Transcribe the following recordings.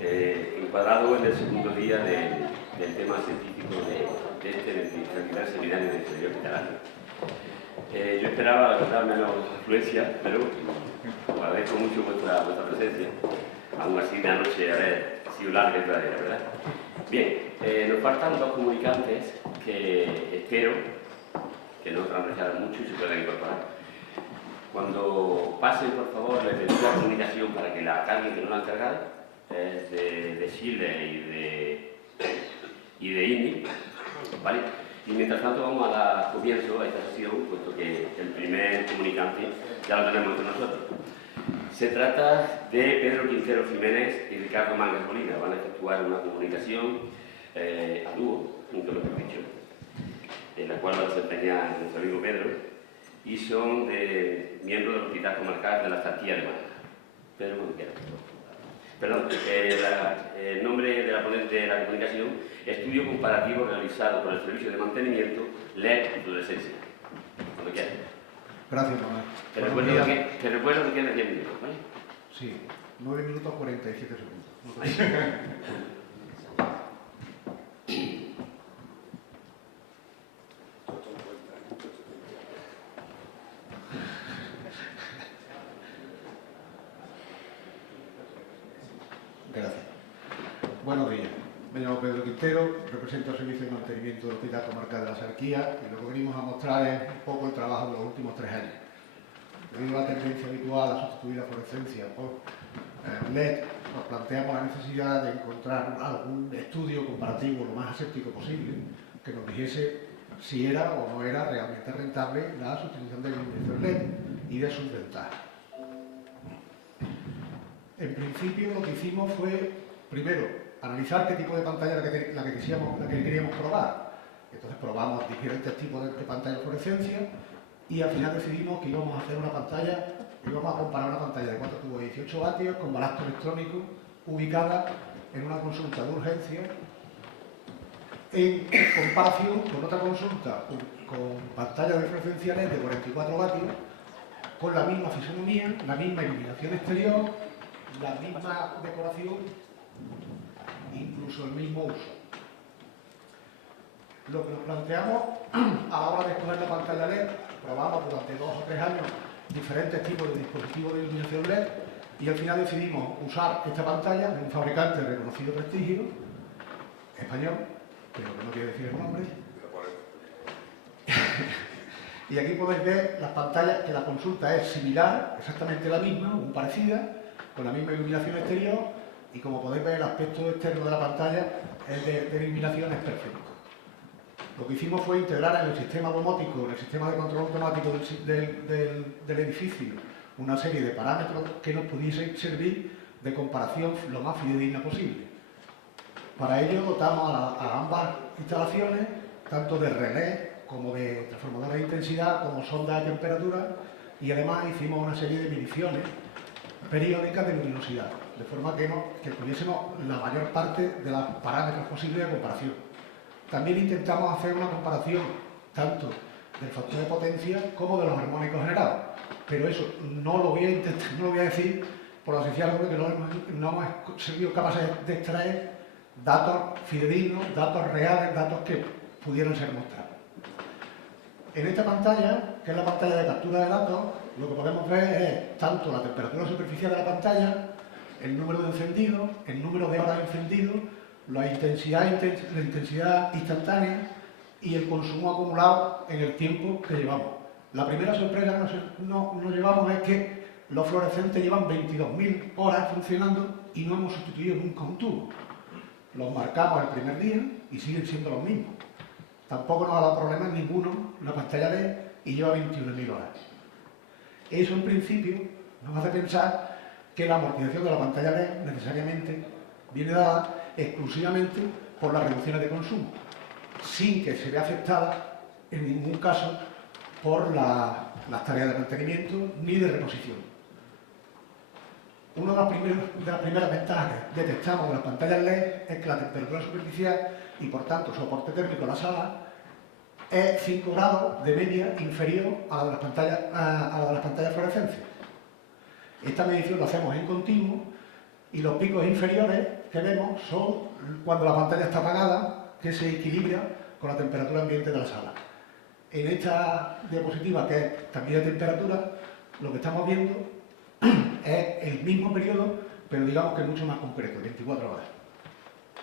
encuadrado en el segundo día del tema científico del primer seminario de ingeniería hospitalaria. Yo esperaba, la verdad, menos afluencia, pero agradezco mucho vuestra presencia. Aún así, la noche ha sido larga y duradera, ¿verdad? Bien, nos faltan dos comunicantes que espero que no transversalen mucho y se puedan incorporar. Cuando pasen, por favor, les doy la comunicación para que la carguen, que no la han cargado, es de Chile y de INI, ¿vale? Y mientras tanto vamos a dar comienzo a esta sesión, puesto que el primer comunicante ya lo tenemos entre nosotros. Se trata de Pedro Quintero Jiménez y Ricardo Mangas Molina. Van a efectuar una comunicación a dúo, nunca lo hemos dicho, en la cual va a desempeñar nuestro amigo Pedro, y son miembros del Hospital Comarcal de la Zarquía de Málaga. Pedro, cuando quieras. Perdón, el nombre de la ponente de la comunicación: estudio comparativo realizado por el Servicio de Mantenimiento LED Fluorescencia. Cuando quieras. Gracias, Manuel. Te recuerdo que tienes 10 minutos, ¿vale? Sí, 9 minutos 47 segundos. Gracias. Buenos días. Me llamo Pedro Quintero, represento el Servicio de Mantenimiento del Hospital Comarcal de la Zarquía y lo que venimos a mostrar es un poco el trabajo de los últimos 3 años. Debido a la tendencia habitual a sustituir la fluorescencia por LED, nos planteamos la necesidad de encontrar algún estudio comparativo lo más aséptico posible que nos dijese si era o no era realmente rentable la sustitución de la iluminación LED y de sus ventajas. En principio lo que hicimos fue, primero, analizar qué tipo de pantalla la que queríamos probar. Entonces probamos diferentes tipos de pantallas de fluorescencia y al final decidimos que íbamos a hacer una pantalla, íbamos a comparar una pantalla de 4 tubos de 18 vatios con balasto electrónico ubicada en una consulta de urgencia en comparación con otra consulta con pantalla de fluorescencia LED de 44 vatios con la misma fisonomía, la misma iluminación exterior, la misma decoración, incluso el mismo uso. Lo que nos planteamos a la hora de escoger la pantalla LED, probamos durante 2 o 3 años diferentes tipos de dispositivos de iluminación LED y al final decidimos usar esta pantalla de un fabricante de reconocido prestigio español, pero que no quiere decir el nombre. Y aquí podéis ver las pantallas, que la consulta es similar, exactamente la misma, muy parecida, con la misma iluminación exterior, y como podéis ver el aspecto externo de la pantalla es de iluminación es perfecto. Lo que hicimos fue integrar en el sistema domótico, en el sistema de control automático del edificio, una serie de parámetros que nos pudiesen servir de comparación lo más fidedigna posible. Para ello dotamos a ambas instalaciones, tanto de relé como de transformadores de intensidad, como sondas de temperatura, y además hicimos una serie de mediciones periódicas de luminosidad, de forma que tuviésemos la mayor parte de los parámetros posibles de comparación. También intentamos hacer una comparación tanto del factor de potencia como de los armónicos generados, pero eso no lo voy a decir por la sencilla razón de que no hemos sido capaces de extraer datos fidedignos, datos reales, datos que pudieran ser mostrados. En esta pantalla, que es la pantalla de captura de datos, lo que podemos ver es tanto la temperatura superficial de la pantalla, el número de encendidos, el número de horas encendido, la intensidad instantánea y el consumo acumulado en el tiempo que llevamos. La primera sorpresa que nos llevamos es que los fluorescentes llevan 22.000 horas funcionando y no hemos sustituido nunca un tubo. Los marcamos el primer día y siguen siendo los mismos. Tampoco nos ha dado problemas ninguno la pantalla LED y lleva 21.000 horas. Eso en principio nos hace pensar que la amortización de la pantalla LED necesariamente viene dada exclusivamente por las reducciones de consumo, sin que se vea afectada en ningún caso por las tareas de mantenimiento ni de reposición. Una de las primeras ventajas que detectamos de las pantallas LED es que la temperatura superficial y por tanto su aporte térmico a la sala es 5 grados de media inferior a la de las pantallas fluorescencia. Esta medición la hacemos en continuo Y los picos inferiores que vemos son cuando la pantalla está apagada, que se equilibra con la temperatura ambiente de la sala. En esta diapositiva, que es cambio de temperatura, lo que estamos viendo es el mismo periodo, pero digamos que mucho más concreto, 24 horas.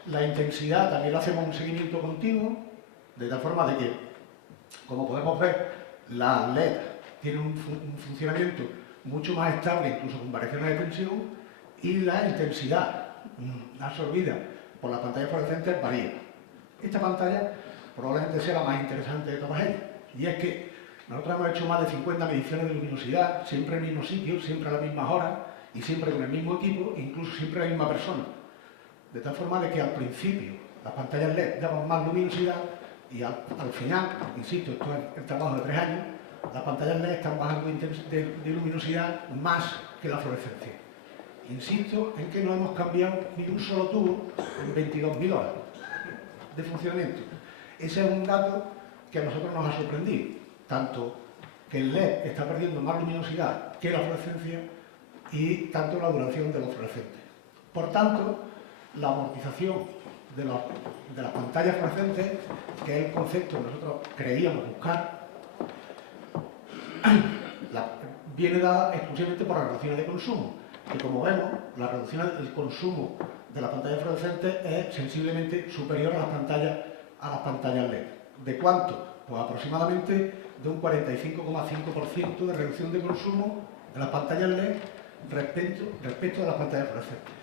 La intensidad también lo hacemos un seguimiento continuo, de tal forma de que, como podemos ver, la LED tiene un funcionamiento mucho más estable, incluso con variaciones de tensión, y la intensidad absorbida por las pantallas fluorescentes varía. Esta pantalla probablemente sea la más interesante de todas ellas, y es que nosotros hemos hecho más de 50 mediciones de luminosidad, siempre en el mismo sitio, siempre a las mismas horas, y siempre con el mismo equipo, incluso siempre la misma persona. De tal forma de que al principio las pantallas LED daban más luminosidad y al final, insisto, esto es el trabajo de 3 años, las pantallas LED están bajando de luminosidad más que la fluorescencia. Insisto en que no hemos cambiado ni un solo tubo en 22.000 horas de funcionamiento. Ese es un dato que a nosotros nos ha sorprendido, tanto que el LED está perdiendo más luminosidad que la fluorescencia y tanto la duración de los fluorescentes. Por tanto, la amortización de las pantallas fluorescentes, que es el concepto que nosotros creíamos buscar, viene dada exclusivamente por las reducciones de consumo, que como vemos, la reducción del consumo de las pantallas fluorescentes es sensiblemente superior a las pantallas LED. ¿De cuánto? Pues aproximadamente de un 45,5% de reducción de consumo de las pantallas LED respecto a las pantallas fluorescentes.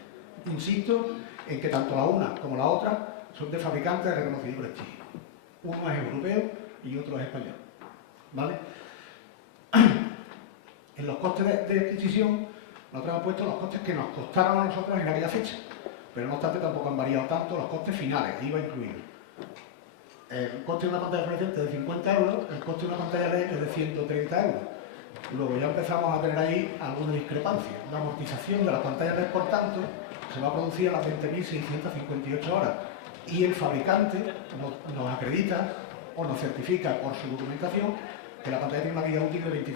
Insisto en que tanto la una como la otra son de fabricantes de reconocido prestigio. Uno es europeo y otro es español. ¿Vale? En los costes de adquisición, nosotros hemos puesto los costes que nos costaron a nosotros en aquella fecha, pero no obstante tampoco han variado tanto los costes finales, IVA incluido. El coste de una pantalla fluorescente es de 50 euros, el coste de una pantalla LED es de 130 euros. Luego ya empezamos a tener ahí alguna discrepancia. La amortización de las pantallas LED, por tanto, se va a producir a las 20.658 horas y el fabricante nos acredita o nos certifica por su documentación que la pantalla tiene una vida útil de 25.000.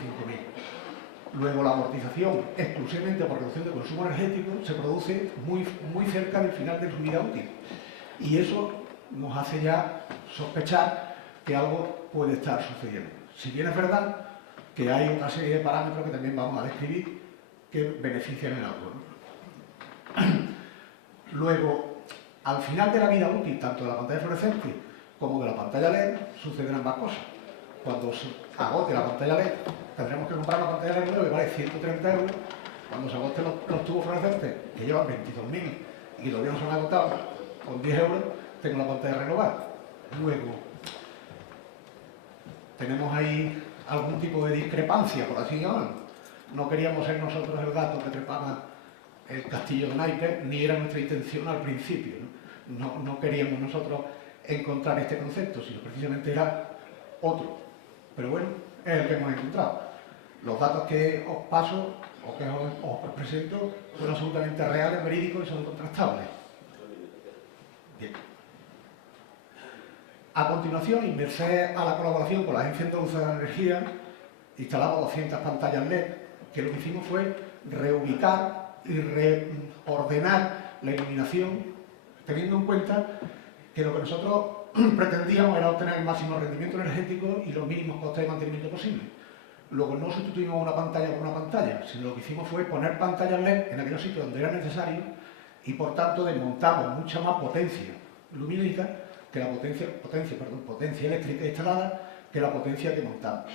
Luego la amortización, exclusivamente por reducción de consumo energético, se produce muy cerca del final de su vida útil. Y eso nos hace ya sospechar que algo puede estar sucediendo. Si bien es verdad que hay una serie de parámetros que también vamos a describir que benefician en algo, ¿no? Luego, al final de la vida útil, tanto de la pantalla fluorescente como de la pantalla LED, suceden ambas cosas. Cuando se agote la pantalla LED, tendremos que comprar una pantalla LED nueva que vale 130 euros. Cuando se agoten los tubos fluorescentes, que llevan 22.000 y todavía no se han agotado, con 10 euros tengo la pantalla renovada. Luego, tenemos ahí algún tipo de discrepancia, por así llamarlo. No queríamos ser nosotros el gato que trepaba el castillo de naipes, ni era nuestra intención al principio, ¿no? No queríamos nosotros encontrar este concepto, sino precisamente era otro. Pero bueno, es el que hemos encontrado. Los datos que os paso o que os presento son absolutamente reales, verídicos y son contrastables. Bien. A continuación, y merced a la colaboración con la Agencia Andaluza de la Energía, instalamos 200 pantallas LED, que lo que hicimos fue reubicar y reordenar la iluminación, teniendo en cuenta que lo que nosotros pretendíamos era obtener el máximo rendimiento energético y los mínimos costes de mantenimiento posibles. Luego no sustituimos una pantalla por una pantalla, sino lo que hicimos fue poner pantallas LED en aquellos sitios donde era necesario y por tanto desmontamos mucha más potencia lumínica que la potencia eléctrica instalada que la potencia que montamos.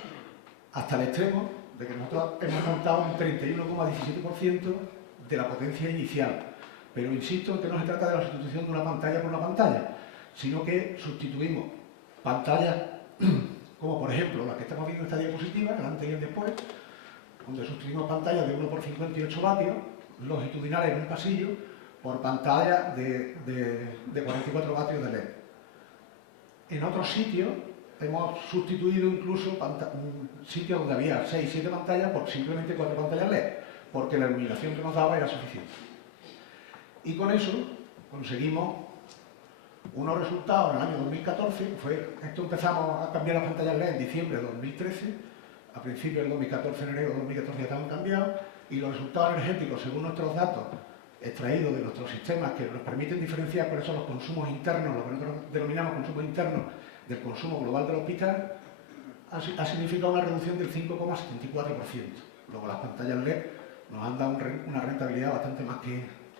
Hasta el extremo de que nosotros hemos montado un 31,17% de la potencia inicial. Pero insisto en que no se trata de la sustitución de una pantalla por una pantalla, sino que sustituimos pantallas como por ejemplo la que estamos viendo en esta diapositiva, el antes y el después, donde sustituimos pantallas de 1 por 58 vatios longitudinales en un pasillo por pantallas de 44 vatios de LED. En otros sitios hemos sustituido incluso sitios donde había 6 o 7 pantallas por simplemente 4 pantallas LED, porque la iluminación que nos daba era suficiente. Y con eso conseguimos unos resultados en el año 2014, esto empezamos a cambiar las pantallas LED en diciembre de 2013, a principios del 2014, en enero de 2014 ya estaban cambiados, y los resultados energéticos, según nuestros datos, extraídos de nuestros sistemas que nos permiten diferenciar por eso los consumos internos, lo que nosotros denominamos consumos internos, del consumo global del hospital, ha significado una reducción del 5,74%. Luego las pantallas LED nos han dado una rentabilidad bastante más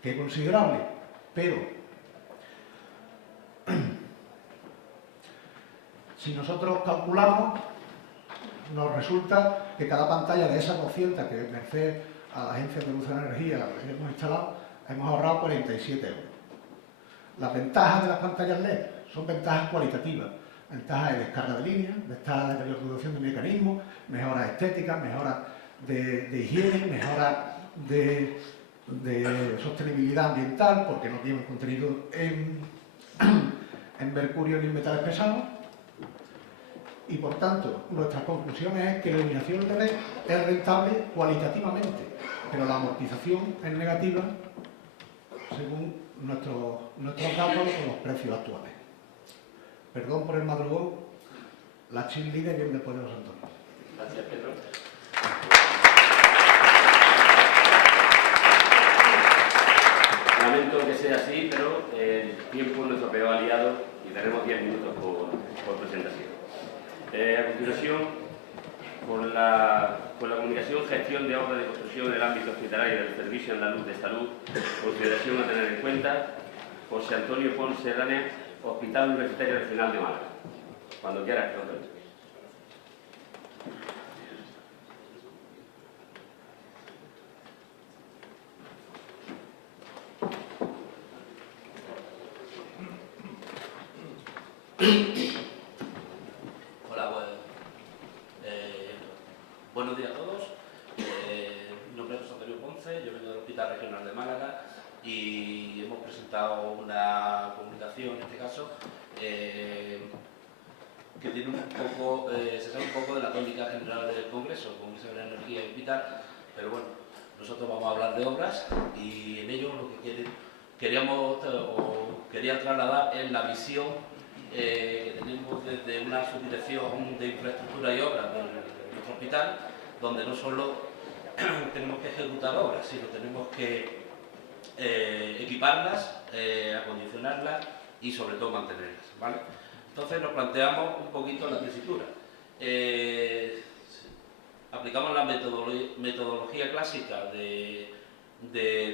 que considerable, pero si nosotros calculamos, nos resulta que cada pantalla de esas 200 que merced a la Agencia de Luz y Energía hemos instalado, hemos ahorrado 47 euros. Las ventajas de las pantallas LED son ventajas cualitativas, ventajas de descarga de líneas, ventajas de reproducción de mecanismos, mejoras estéticas, mejoras de higiene, mejoras de sostenibilidad ambiental, porque no tienen contenido en mercurio ni en metales pesados. Y por tanto, nuestra conclusión es que la iluminación LED es rentable cualitativamente, pero la amortización es negativa según nuestros datos o los precios actuales. Perdón por el madrugón, la cheerleader viene después de los Antonio. Gracias, Pedro. Lamento que sea así, pero el tiempo nuestro peor aliado y tenemos 10 minutos por presentación. A continuación, con la comunicación, gestión de obras de construcción en el ámbito hospitalario del Servicio Andaluz de Salud, consideración a tener en cuenta, José Antonio Ponce Ranea, Hospital Universitario Regional de Málaga. Cuando quieras, Antonio. Buenos días a todos. Mi nombre es José Antonio Ponce, yo vengo del Hospital Regional de Málaga y hemos presentado una comunicación, en este caso, que tiene un poco, se sale un poco de la tónica general del Congreso de la Energía y Hospital, pero bueno, nosotros vamos a hablar de obras y en ello lo que quería trasladar es la visión que tenemos desde una subdirección de infraestructura y obras de nuestro hospital, donde no solo tenemos que ejecutar obras, sino tenemos que equiparlas, acondicionarlas y sobre todo mantenerlas, ¿vale? Entonces nos planteamos un poquito la tesitura. Aplicamos la metodología clásica de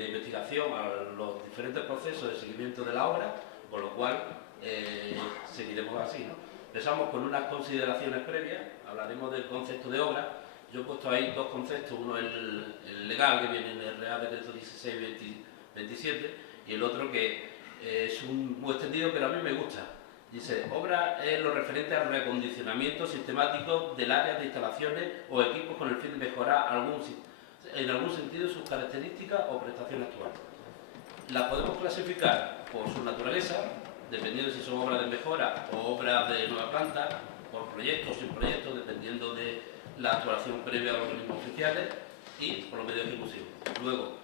investigación a los diferentes procesos de seguimiento de la obra, con lo cual seguiremos así, ¿no? Empezamos con unas consideraciones previas, hablaremos del concepto de obra. Yo he puesto ahí dos conceptos, uno el legal, que viene en el Real Decreto 1627, y el otro que es muy extendido, pero a mí me gusta. Dice, obra es lo referente al reacondicionamiento sistemático del área de instalaciones o equipos con el fin de mejorar en algún sentido sus características o prestaciones actuales. Las podemos clasificar por su naturaleza, dependiendo si son obras de mejora o obras de nueva planta, por proyectos o sin proyectos, dependiendo de la actuación previa a los organismos oficiales y por los medios ejecutivos. Luego,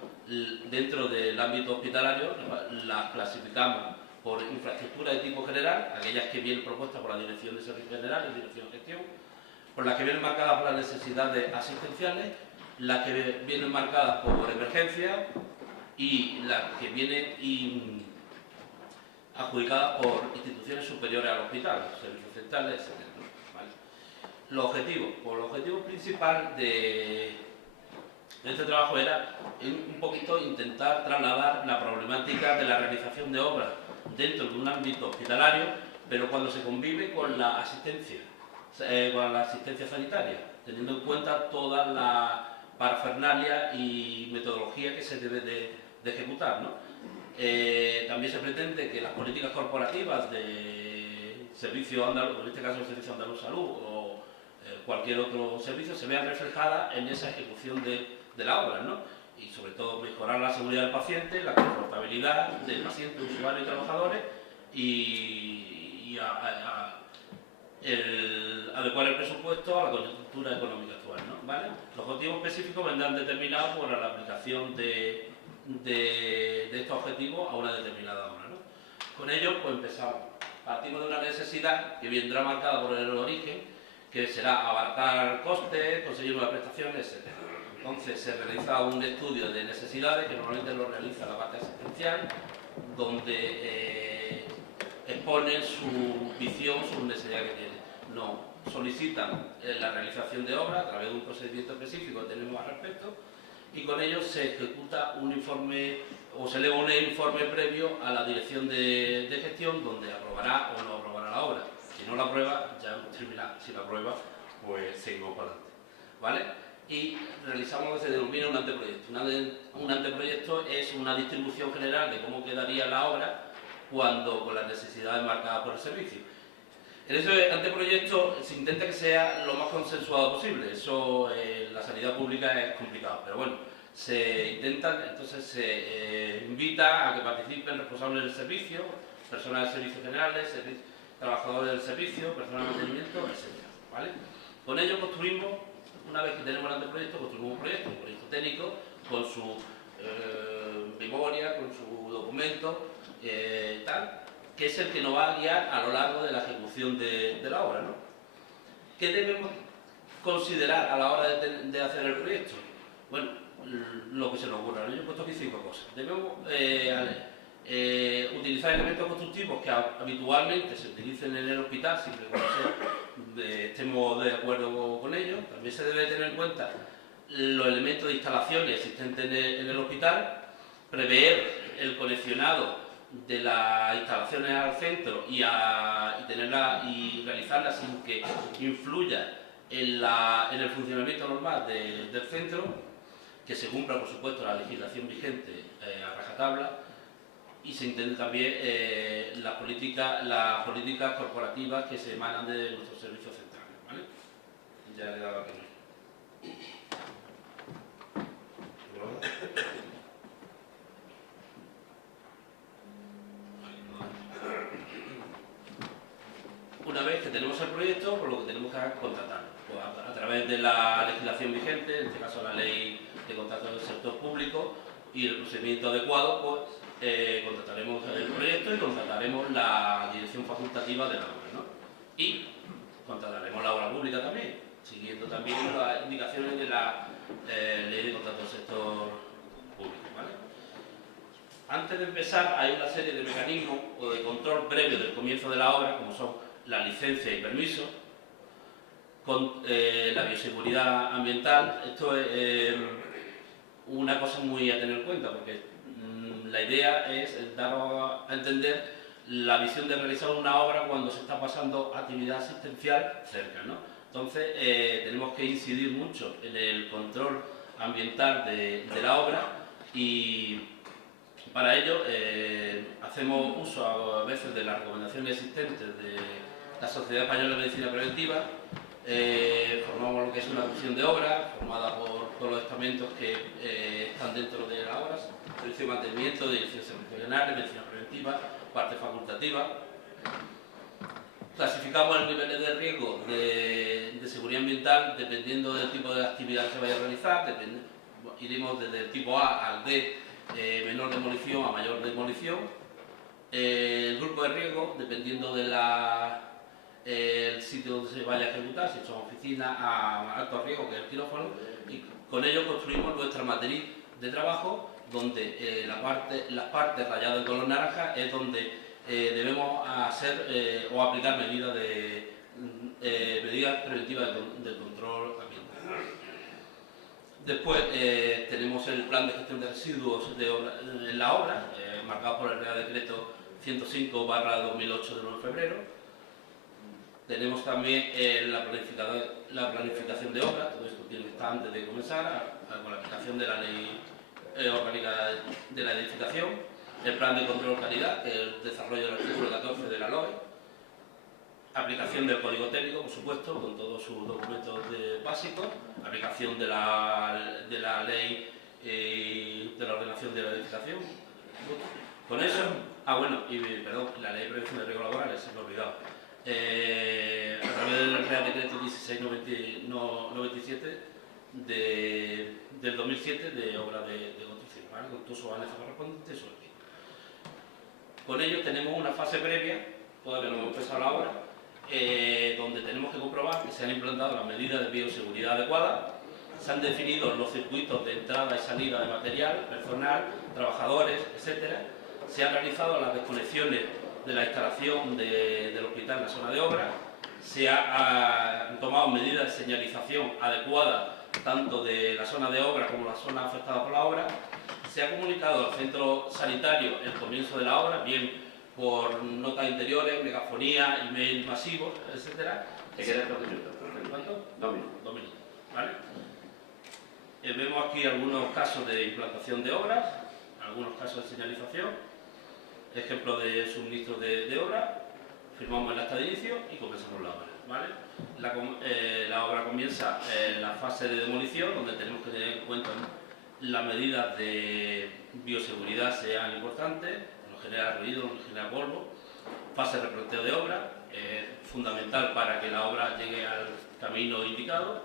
dentro del ámbito hospitalario, las clasificamos por infraestructura de tipo general, aquellas que vienen propuestas por la Dirección de Servicios Generales y Dirección de Gestión, por las que vienen marcadas por las necesidades asistenciales, las que vienen marcadas por emergencia y las que vienen adjudicadas por instituciones superiores al hospital, servicios centrales, etc. ¿Vale? Los objetivos. Pues el objetivo principal de este trabajo era un poquito intentar trasladar la problemática de la realización de obras dentro de un ámbito hospitalario, pero cuando se convive con la asistencia sanitaria, teniendo en cuenta toda la parafernalia y metodología que se debe de ejecutar, ¿no? También se pretende que las políticas corporativas de servicio andaluz, en este caso el Servicio Andaluz de Salud o cualquier otro servicio, se vean reflejadas en esa ejecución de la obra, ¿no? Y sobre todo mejorar la seguridad del paciente, la confortabilidad del paciente, usuario y trabajadores y adecuar el presupuesto a la coyuntura económica actual, ¿no? ¿Vale? Los objetivos específicos vendrán determinados por la aplicación de estos objetivos a una determinada obra, ¿no? Con ello, pues empezamos. Partimos de una necesidad que vendrá marcada por el origen, que será abarcar costes, conseguir nuevas prestaciones, etc. Entonces se realiza un estudio de necesidades que normalmente lo realiza la parte asistencial, donde exponen su visión, sus necesidades que tienen. Nos solicitan la realización de obras a través de un procedimiento específico que tenemos al respecto, y con ello se ejecuta un informe o se eleva un informe previo a la dirección de gestión, donde aprobará o no aprobará la obra. Si no la aprueba, ya hemos terminado. Si la aprueba, pues seguimos para adelante, ¿vale? Y realizamos lo que se denomina un anteproyecto. Un anteproyecto es una distribución general de cómo quedaría la obra con las necesidades marcadas por el servicio. En ese anteproyecto se intenta que sea lo más consensuado posible. Eso en la sanidad pública es complicado, pero bueno, se intenta, entonces se invita a que participen responsables del servicio, personas de servicios generales, trabajadores del servicio, personas de mantenimiento, etc. ¿Vale? Con ello construimos, una vez que tenemos el anteproyecto, construimos un proyecto técnico con su memoria, con su documento, tal, que es el que nos va a guiar a lo largo de la ejecución de la obra, ¿no? ¿Qué debemos considerar a la hora de hacer el proyecto? Bueno, lo que se nos ocurra. Yo he puesto aquí 5 cosas. Debemos utilizar elementos constructivos que habitualmente se utilicen en el hospital, siempre que estemos de acuerdo con ello. También se debe tener en cuenta los elementos de instalaciones existentes en el hospital, prever el conexionado de las instalaciones al centro y realizarlas sin que influya en el funcionamiento normal del centro, que se cumpla, por supuesto, la legislación vigente a rajatabla, y se intente también las políticas corporativas que se emanan de nuestros servicios centrales, ¿vale? Ya le he dado aquí. Una vez que tenemos el proyecto, pues lo que tenemos que contratar, pues a través de la legislación vigente, en este caso la ley de contratos del sector público y el procedimiento adecuado, pues contrataremos el proyecto y contrataremos la dirección facultativa de la obra, ¿no? Y contrataremos la obra pública también, siguiendo también las indicaciones de la ley de contratos del sector público, ¿vale? Antes de empezar, hay una serie de mecanismos o de control previo del comienzo de la obra, como son la licencia y permiso, con la bioseguridad ambiental. Esto es una cosa muy a tener en cuenta, porque la idea es dar a entender la visión de realizar una obra cuando se está pasando actividad asistencial cerca, ¿no? Entonces tenemos que incidir mucho en el control ambiental de la obra, y para ello hacemos uso a veces de las recomendaciones existentes de la Sociedad Española de Medicina Preventiva. Formamos lo que es una comisión de obra formada por todos los estamentos que están dentro de las obras: servicio de mantenimiento, dirección seccional, medicina preventiva, parte facultativa. Clasificamos los niveles de riesgo de seguridad ambiental dependiendo del tipo de actividad que se vaya a realizar. Iremos desde el tipo A al D, menor demolición a mayor demolición. El grupo de riesgo, dependiendo del sitio donde se vaya a ejecutar, si son oficinas, a alto riesgo, que es el quirófano, y con ello construimos nuestra matriz de trabajo, donde las partes rayadas en color naranja es donde debemos hacer o aplicar medidas preventivas de control ambiental. Después tenemos el plan de gestión de residuos en la obra, marcado por el Real Decreto 105/2008 de 9 de febrero. Tenemos también la planificación de obras. Todo esto tiene que estar antes de comenzar, con la aplicación de la ley orgánica de la edificación. El plan de control de calidad, que es el desarrollo del artículo 14 de la LOE. Aplicación del código técnico, por supuesto, con todos sus documentos básicos. Aplicación de la ley de la ordenación de la edificación. Con eso, la ley de prevención de riesgos laborales, se me ha olvidado. A través del Real Decreto 1697 del 2007 de obras de construcción, ¿vale? Con todos sus anexos correspondientes. Con ello tenemos una fase previa, todavía no hemos empezado la obra, donde tenemos que comprobar que se han implantado las medidas de bioseguridad adecuadas, se han definido los circuitos de entrada y salida de material, personal, trabajadores, etc. Se han realizado las desconexiones de la instalación del hospital en la zona de obra, se han tomado medidas de señalización adecuadas tanto de la zona de obra como la zona afectada por la obra, se ha comunicado al centro sanitario el comienzo de la obra, bien por notas interiores, megafonía, email masivos, etc. ¿Te quedas 2 minutos? ¿Cuánto? 2 minutos. 2 minutos, ¿vale? Vemos aquí algunos casos de implantación de obras, algunos casos de señalización, ejemplo de suministro de obra, firmamos el acta de inicio y comenzamos la obra, ¿vale? La obra comienza en la fase de demolición, donde tenemos que tener en cuenta las medidas de bioseguridad sean importantes, no genera ruido, no genera polvo. Fase de replanteo de obra, fundamental para que la obra llegue al camino indicado.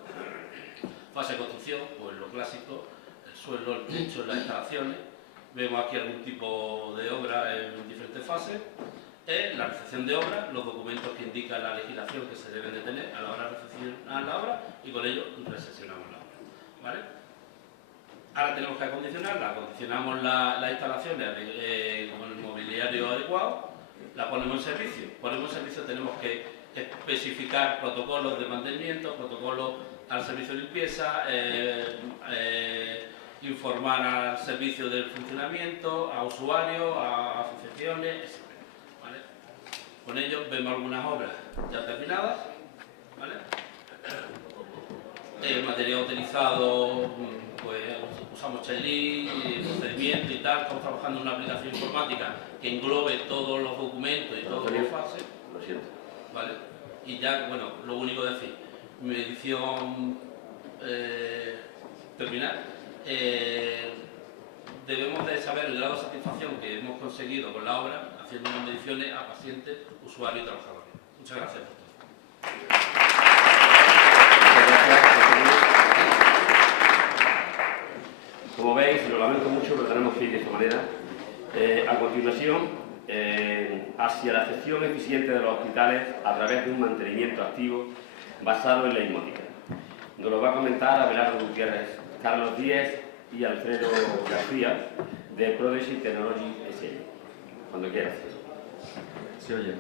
Fase de construcción, pues lo clásico, el suelo, el techo, las instalaciones. Vemos aquí algún tipo de obra en diferentes fases. La recepción de obra, los documentos que indican la legislación que se deben de tener a la hora de recepcionar la obra y con ello recepcionamos la obra, ¿vale? Ahora tenemos que acondicionarla, acondicionamos las instalaciones con el mobiliario adecuado, la ponemos en servicio. Ponemos en servicio, tenemos que especificar protocolos de mantenimiento, protocolos al servicio de limpieza, informar al servicio del funcionamiento, a usuarios, a asociaciones, etc. ¿Vale? Con ello vemos algunas obras ya terminadas, ¿vale? El material utilizado, pues usamos Cheli, procedimiento y tal. Estamos trabajando en una aplicación informática que englobe todos los documentos y todas las fases. Lo siento. ¿Vale? Y ya, bueno, lo único que decir, medición terminal. Debemos de saber el grado de satisfacción que hemos conseguido con la obra, haciendo unas mediciones a pacientes, usuarios y trabajadores. Muchas gracias por todo. Como veis, lo lamento mucho, pero tenemos que ir de esta manera. A continuación, hacia la gestión eficiente de los hospitales a través de un mantenimiento activo basado en la inmótica. Nos lo va a comentar Abelardo Gutiérrez, Carlos Díez y Alfredo García, de Prodigy Technology S.A. Cuando quieras. ¿Se oye?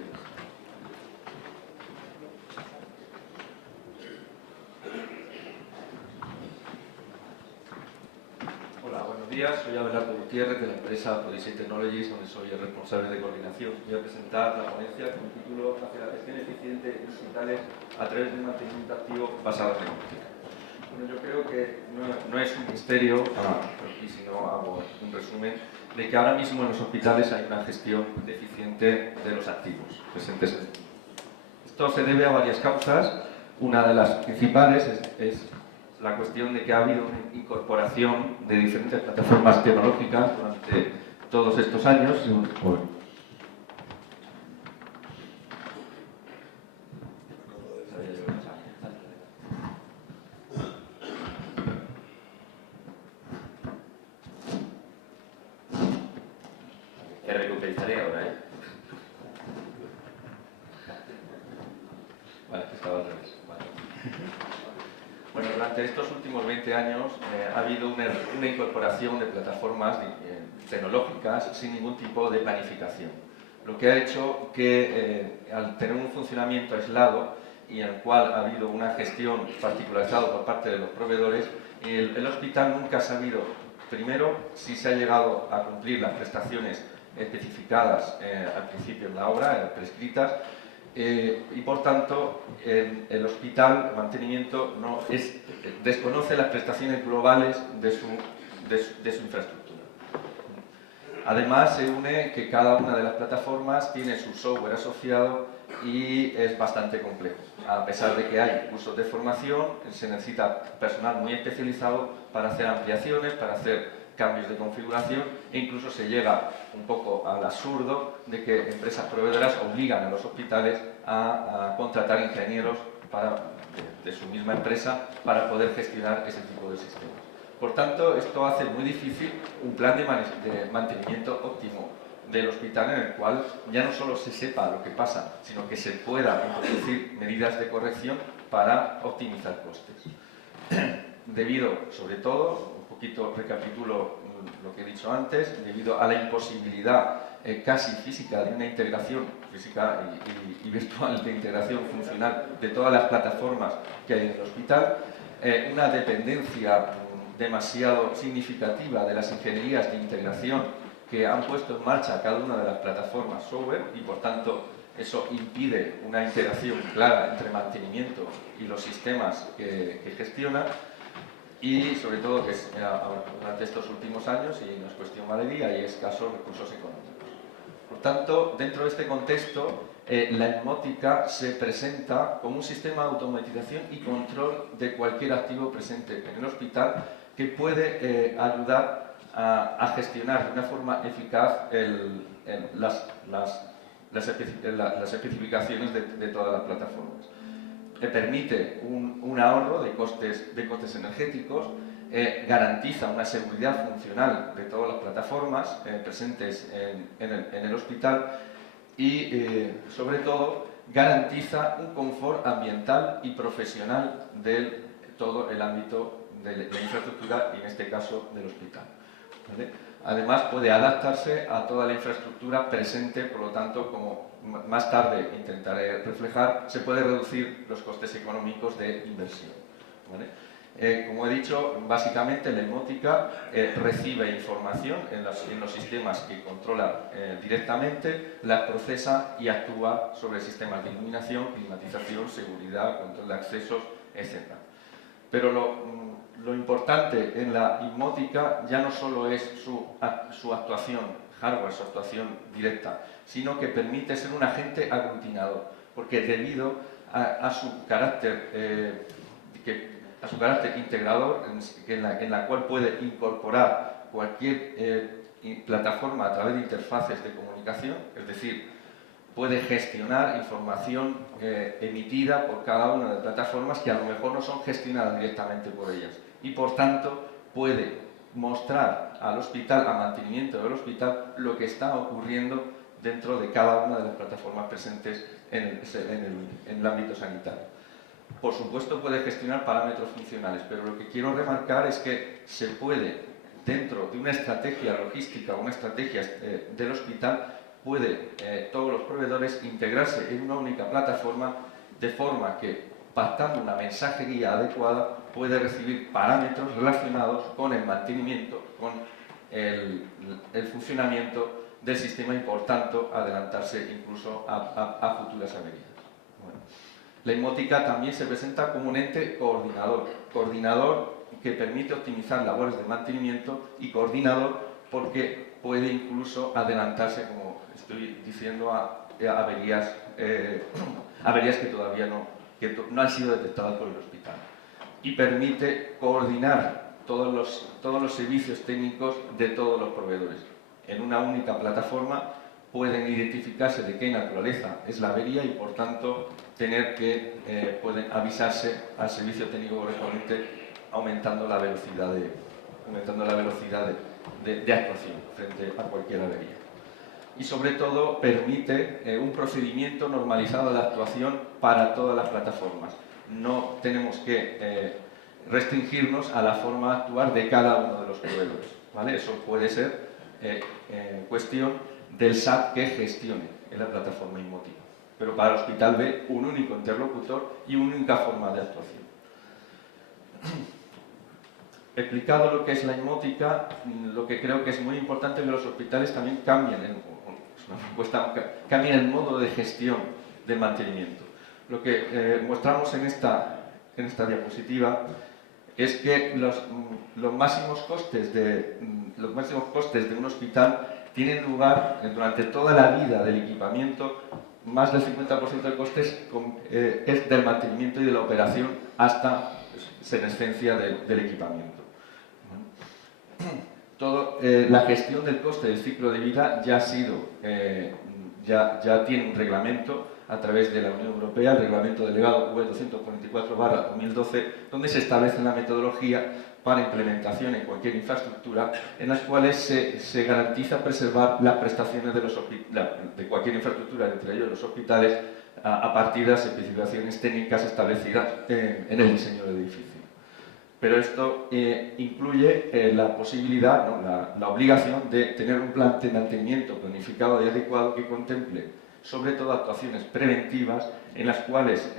Hola, buenos días. Soy Abelardo Gutiérrez de la empresa Prodigy Technologies, donde soy el responsable de coordinación. Voy a presentar la ponencia con el título Hacia la gestión eficiente de hospitales a través de un mantenimiento activo basado en la inmótica. Bueno, yo creo que no es un misterio, y si no hago un resumen, de que ahora mismo en los hospitales hay una gestión deficiente de los activos presentes en el mundo. Esto se debe a varias causas. Una de las principales es la cuestión de que ha habido una incorporación de diferentes plataformas tecnológicas durante todos estos años. Que recompensaré ahora, ¿eh? Vale, estaba al revés. Vale. Bueno, durante estos últimos 20 años ha habido una incorporación de plataformas tecnológicas sin ningún tipo de planificación, lo que ha hecho que al tener un funcionamiento aislado y en el cual ha habido una gestión particularizada por parte de los proveedores, el hospital nunca ha sabido, primero, si se ha llegado a cumplir las prestaciones especificadas al principio en la obra, prescritas, y por tanto el hospital, el mantenimiento, desconoce las prestaciones globales de su infraestructura. Además, se une que cada una de las plataformas tiene su software asociado y es bastante complejo. A pesar de que hay cursos de formación, se necesita personal muy especializado para hacer ampliaciones, para hacer cambios de configuración, e incluso se llega un poco al absurdo de que empresas proveedoras obligan a los hospitales a contratar ingenieros de su misma empresa para poder gestionar ese tipo de sistemas. Por tanto, esto hace muy difícil un plan de mantenimiento óptimo del hospital en el cual ya no solo se sepa lo que pasa, sino que se pueda introducir medidas de corrección para optimizar costes. debido, sobre todo, un poquito recapitulo lo que he dicho antes, debido a la imposibilidad casi física de una integración física y virtual de integración funcional de todas las plataformas que hay en el hospital, una dependencia demasiado significativa de las ingenierías de integración que han puesto en marcha cada una de las plataformas software y por tanto eso impide una integración clara entre mantenimiento y los sistemas que gestiona y sobre todo que durante estos últimos años, y no es cuestión baladí, hay escasos recursos económicos. Por tanto, dentro de este contexto, la Inmótica se presenta como un sistema de automatización y control de cualquier activo presente en el hospital que puede ayudar a gestionar de una forma eficaz las especificaciones de todas las plataformas. Permite un ahorro de costes energéticos, garantiza una seguridad funcional de todas las plataformas presentes en el hospital y, sobre todo, garantiza un confort ambiental y profesional de todo el ámbito de la infraestructura y, en este caso, del hospital. ¿Vale? Además, puede adaptarse a toda la infraestructura presente, por lo tanto, como más tarde intentaré reflejar, se puede reducir los costes económicos de inversión. ¿Vale? Como he dicho, básicamente la Inmótica recibe información en los sistemas que controla directamente, las procesa y actúa sobre sistemas de iluminación, climatización, seguridad, control de accesos, etc. Pero lo importante en la Inmótica ya no solo es su actuación hardware, su actuación directa, sino que permite ser un agente aglutinador, porque debido a su carácter integrador, en la cual puede incorporar cualquier plataforma a través de interfaces de comunicación, es decir, puede gestionar información emitida por cada una de las plataformas que a lo mejor no son gestionadas directamente por ellas y por tanto puede mostrar al hospital, a mantenimiento del hospital, lo que está ocurriendo dentro de cada una de las plataformas presentes en el ámbito sanitario. Por supuesto puede gestionar parámetros funcionales, pero lo que quiero remarcar es que se puede, dentro de una estrategia logística o una estrategia del hospital, puede todos los proveedores integrarse en una única plataforma de forma que, pactando una mensajería adecuada, puede recibir parámetros relacionados con el mantenimiento, con el funcionamiento del sistema y, por tanto, adelantarse incluso a futuras averías. Bueno. La Inmótica también se presenta como un ente coordinador que permite optimizar labores de mantenimiento y coordinador porque puede incluso adelantarse, como estoy diciendo, a averías que todavía no han sido detectadas por el hospital. Y permite coordinar todos los servicios técnicos de todos los proveedores. En una única plataforma pueden identificarse de qué naturaleza es la avería y, por tanto, pueden avisarse al servicio técnico correspondiente aumentando la velocidad de actuación frente a cualquier avería. Y sobre todo permite un procedimiento normalizado de actuación para todas las plataformas. No tenemos que restringirnos a la forma de actuar de cada uno de los proveedores, ¿vale? Eso puede ser cuestión del SAP que gestione en la plataforma Inmótica. Pero para el Hospital B, un único interlocutor y una única forma de actuación. Explicado lo que es la Inmótica, lo que creo que es muy importante es que los hospitales también cambien el modo de gestión del mantenimiento. Lo que mostramos en esta diapositiva es que los máximos costes de un hospital tienen lugar durante toda la vida del equipamiento. Más del 50% del coste es del mantenimiento y de la operación hasta senescencia del equipamiento. La gestión del coste del ciclo de vida ya tiene un reglamento a través de la Unión Europea, el reglamento delegado V244/2012, donde se establece la metodología para implementación en cualquier infraestructura, en las cuales se garantiza preservar las prestaciones de cualquier infraestructura, entre ellos los hospitales, a partir de las especificaciones técnicas establecidas en el diseño del edificio. Pero esto incluye la posibilidad, ¿no? la obligación de tener un plan de mantenimiento planificado y adecuado que contemple sobre todo actuaciones preventivas en las cuales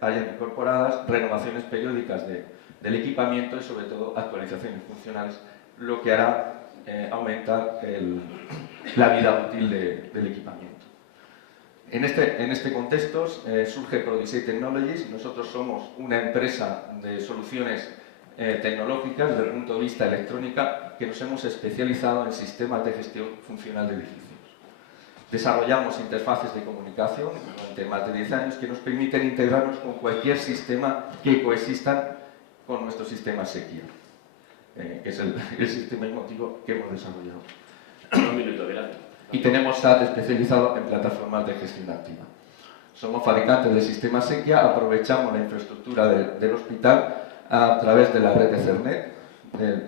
hayan incorporadas renovaciones periódicas del equipamiento y sobre todo actualizaciones funcionales, lo que hará aumentar la vida útil del equipamiento. En este contexto surge Prodisei Technologies. Nosotros somos una empresa de soluciones tecnológicas desde el punto de vista electrónica que nos hemos especializado en sistemas de gestión funcional de edificios. Desarrollamos interfaces de comunicación durante más de 10 años que nos permiten integrarnos con cualquier sistema que coexistan con nuestro sistema SEQUIA, que es el sistema emotivo que hemos desarrollado. Un minuto, gracias. Y tenemos SAT especializado en plataformas de gestión activa. Somos fabricantes del sistema SEQUIA, aprovechamos la infraestructura del hospital a través de la red Ethernet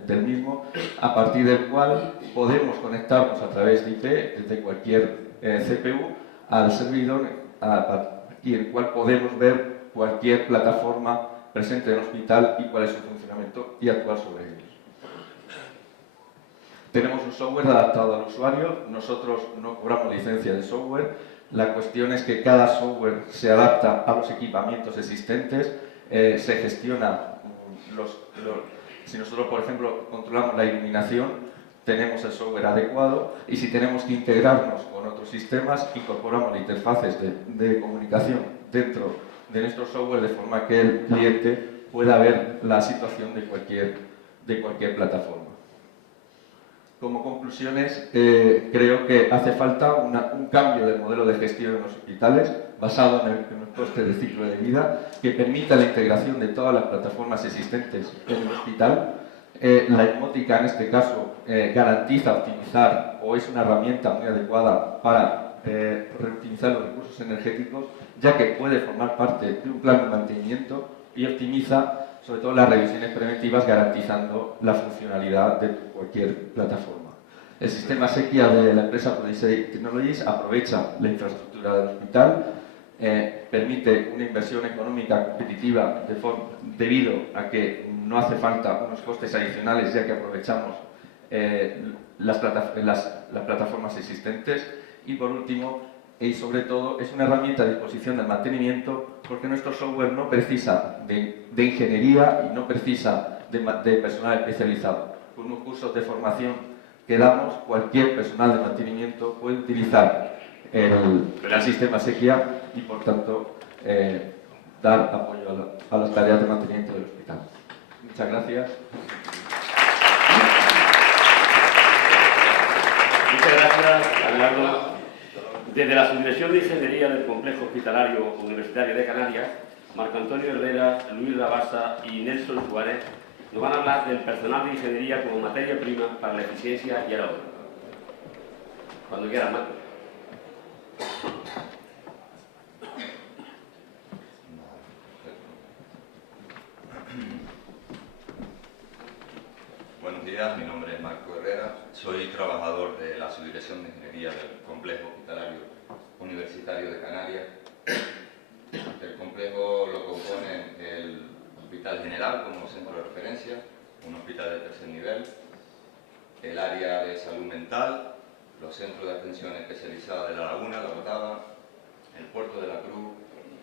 del mismo, a partir del cual podemos conectarnos a través de IP desde cualquier CPU al servidor y el cual podemos ver cualquier plataforma presente en el hospital y cuál es su funcionamiento y actuar sobre ellos. Tenemos un software adaptado al usuario, nosotros no cobramos licencia de software, la cuestión es que cada software se adapta a los equipamientos existentes, se gestiona si nosotros, por ejemplo, controlamos la iluminación, tenemos el software adecuado y si tenemos que integrarnos con otros sistemas, incorporamos interfaces de comunicación dentro de nuestro software de forma que el cliente pueda ver la situación de cualquier plataforma. Como conclusiones, creo que hace falta un cambio del modelo de gestión en los hospitales basado en el coste de ciclo de vida que permita la integración de todas las plataformas existentes en el hospital. La domótica, en este caso, garantiza optimizar o es una herramienta muy adecuada para reoptimizar los recursos energéticos, ya que puede formar parte de un plan de mantenimiento y optimiza sobre todo las revisiones preventivas, garantizando la funcionalidad de cualquier plataforma. El sistema SEQUIA de la empresa Prodisei Technologies aprovecha la infraestructura del hospital, permite una inversión económica competitiva debido a que no hace falta unos costes adicionales, ya que aprovechamos las plataformas existentes. Y por último, y sobre todo, es una herramienta a disposición del mantenimiento porque nuestro software no precisa de ingeniería y no precisa de personal especializado. Con unos cursos de formación que damos, cualquier personal de mantenimiento puede utilizar el sistema SEQUIA y, por tanto, dar apoyo a las tareas de mantenimiento del hospital. Muchas gracias. Muchas gracias, Abelardo. Desde la Subdirección de Ingeniería del Complejo Hospitalario Universitario de Canarias, Marco Antonio Herrera, Luis Rabasa y Nelson Suárez nos van a hablar del personal de ingeniería como materia prima para la eficiencia y el ahorro. Cuando quieras, Marco. Buenos días, mi nombre es Marco Herrera, soy trabajador de la Subdirección de Ingeniería del Complejo Hospitalario Universitario de Canarias. El complejo lo compone el Hospital General como centro de referencia, un hospital de tercer nivel, el área de salud mental, los centros de atención especializada de La Laguna, La Botava, el Puerto de la Cruz,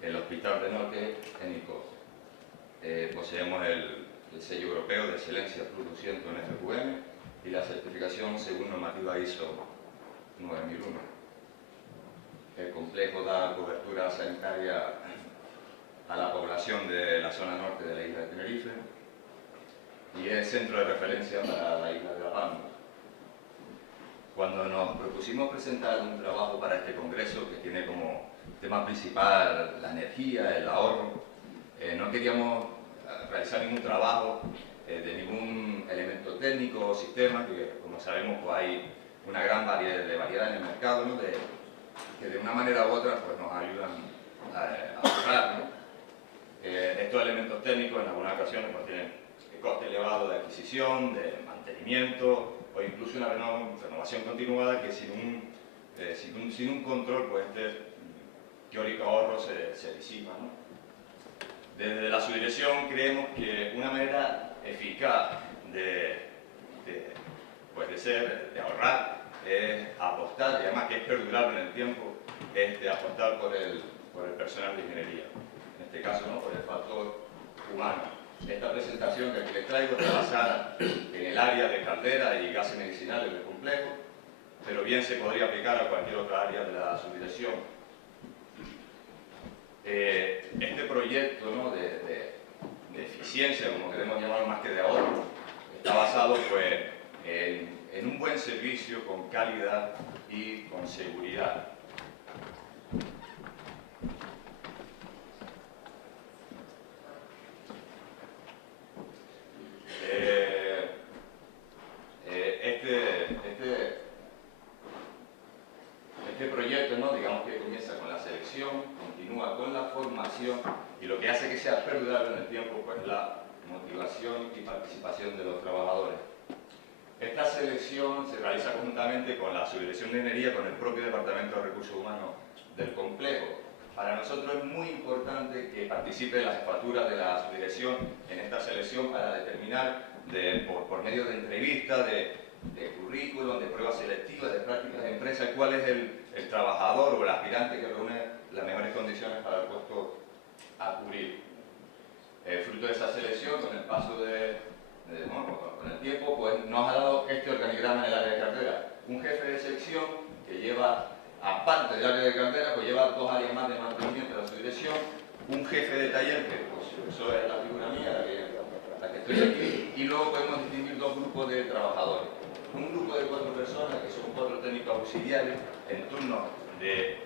el Hospital de Noque en Icos. Poseemos el sello europeo de excelencia Plus 200 en FQM y la certificación según normativa ISO 9001. El complejo da cobertura sanitaria a la población de la zona norte de la isla de Tenerife y es centro de referencia para la isla de La Palma. Cuando nos propusimos presentar un trabajo para este congreso que tiene como tema principal la energía, el ahorro, no queríamos realizar ningún trabajo de ningún elemento técnico o sistema, que como sabemos pues hay una gran variedad en el mercado, ¿no? Que de una manera u otra pues, nos ayudan a ahorrar, ¿no? Estos elementos técnicos en algunas ocasiones pues, tienen coste elevado de adquisición, de mantenimiento o incluso una renovación continuada que sin un control pues este teórico ahorro se disipa, ¿no? Desde la subdirección creemos que una manera eficaz de ahorrar, es apostar, y además que es perdurable en el tiempo, es de apostar por el personal de ingeniería. En este caso, ¿no?, por el factor humano. Esta presentación que aquí les traigo está basada en el área de caldera y gases medicinales del complejo, pero bien se podría aplicar a cualquier otra área de la subdirección. Este proyecto, ¿no?, de eficiencia, como queremos llamarlo más que de ahorro, está basado pues, en un buen servicio con calidad y con seguridad. Este proyecto, ¿no?, digamos que comienza con la selección, continúa con la formación y lo que hace que sea perdurable en el tiempo, pues la motivación y participación de los trabajadores. Esta selección se realiza conjuntamente con la Subdirección de Ingeniería, con el propio Departamento de Recursos Humanos del complejo. Para nosotros es muy importante que participe la jefatura de la subdirección en esta selección para determinar, por medio de entrevistas, de currículum, de pruebas selectivas, de prácticas de empresa, cuál es el trabajador o el aspirante que reúne las mejores condiciones para el puesto a cubrir. Fruto de esa selección, con el paso con el tiempo, pues nos ha dado este organigrama en el área de cartera. Un jefe de sección que lleva, aparte del área de cartera, pues lleva 2 áreas más de mantenimiento de la subdirección, un jefe de taller, que pues eso es la figura mía, la que estoy aquí, y luego podemos distinguir 2 grupos de trabajadores. Un grupo de 4 personas, que son 4 técnicos auxiliares, en turnos de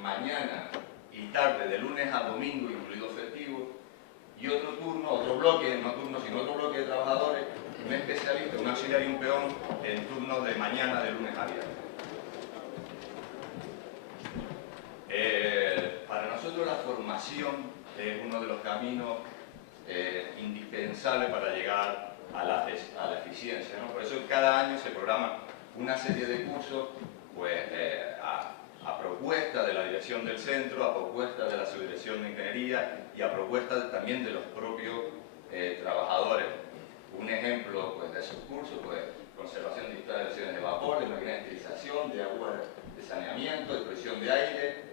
mañana y tarde, de lunes a domingo, incluido festivo, y otro turno, otro bloque, no turno, sino otro bloque de trabajadores, un especialista, un auxiliar y un peón, en turnos de mañana, de lunes a viernes. Para nosotros la formación es uno de los caminos indispensables para llegar a la eficiencia, ¿no? Por eso cada año se programa una serie de cursos pues, a propuesta de la dirección del centro, a propuesta de la subdirección de ingeniería y a propuesta también de los propios trabajadores. Un ejemplo pues, de esos cursos, pues, conservación de instalaciones de vapor, de máquinas de estilización, de agua de saneamiento, de presión de aire,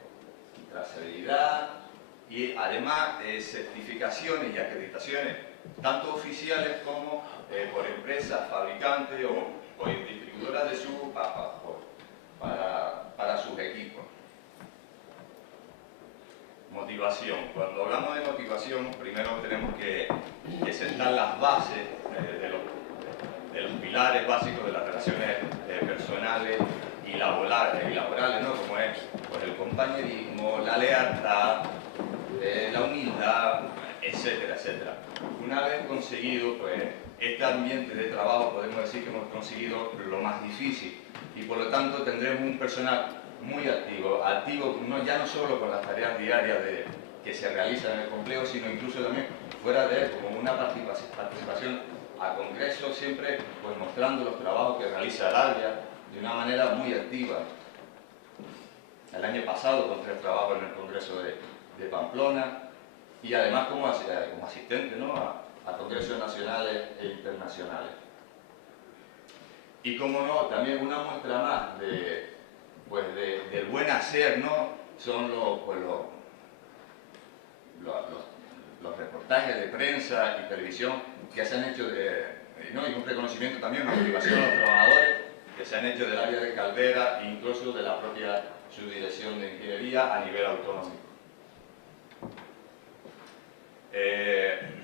trazabilidad y además certificaciones y acreditaciones, tanto oficiales como por empresas, fabricantes o distribuidoras de su para sus equipos. Motivación. Cuando hablamos de motivación, primero tenemos que sentar las bases de los pilares básicos de las relaciones personales y laborales, ¿no? Como es pues, el compañerismo, la lealtad, la humildad, etcétera, etcétera. Una vez conseguido pues, este ambiente de trabajo, podemos decir que hemos conseguido lo más difícil y por lo tanto tendremos un personal muy activo ya no solo con las tareas diarias que se realizan en el complejo, sino incluso también fuera de él, como una participación a congresos, siempre pues, mostrando los trabajos que realiza el área de una manera muy activa. El año pasado con 3 trabajos en el Congreso de Pamplona y además como asistente, ¿no?, a congresos nacionales e internacionales. Y como no, también una muestra más del buen hacer, ¿no?, son los reportajes de prensa y televisión que se han hecho y un reconocimiento también, una motivación a los trabajadores que se han hecho del área de caldera e incluso de la propia subdirección de ingeniería a nivel autonómico.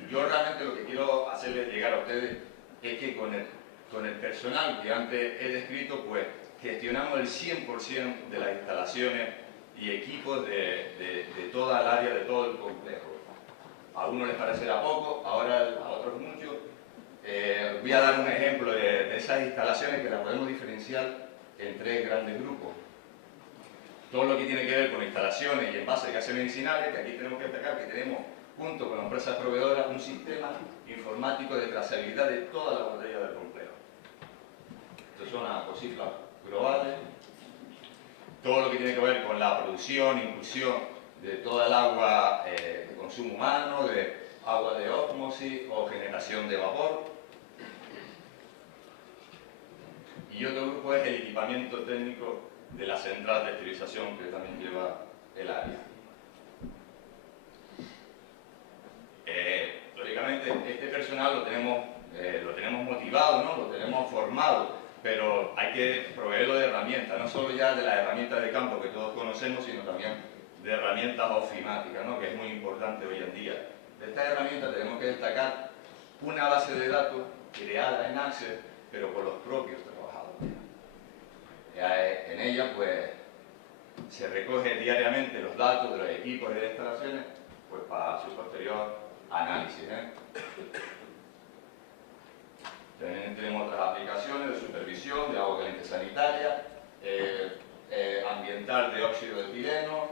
Yo realmente lo que quiero hacerles llegar a ustedes es que con el personal que antes he descrito, pues gestionamos el 100% de las instalaciones y equipos de toda el área, de todo el complejo. A algunos les parecerá poco, ahora a otros mucho. Voy a dar un ejemplo de esas instalaciones que las podemos diferenciar en 3 grandes grupos. Todo lo que tiene que ver con instalaciones y envases de gases medicinales, que aquí tenemos que destacar que tenemos, junto con las empresas proveedoras, un sistema informático de trazabilidad de toda la botella del complejo. Estas son las cifras globales. Todo lo que tiene que ver con la producción, inclusión de toda el agua de consumo humano, de agua de ósmosis o generación de vapor. Y otro grupo es el equipamiento técnico de la central de esterilización que también lleva el área. Lógicamente, este personal lo tenemos motivado, ¿no? Lo tenemos formado, pero hay que proveerlo de herramientas, no solo ya de las herramientas de campo que todos conocemos, sino también de herramientas ofimáticas, ¿no? Que es muy importante hoy en día. De estas herramientas tenemos que destacar una base de datos creada en Access, pero por los propios trabajadores. En ella, pues, se recoge diariamente los datos de los equipos y de las instalaciones, pues, para su posterior análisis. También tenemos otras aplicaciones de supervisión de agua caliente sanitaria, ambiental de óxido de etileno,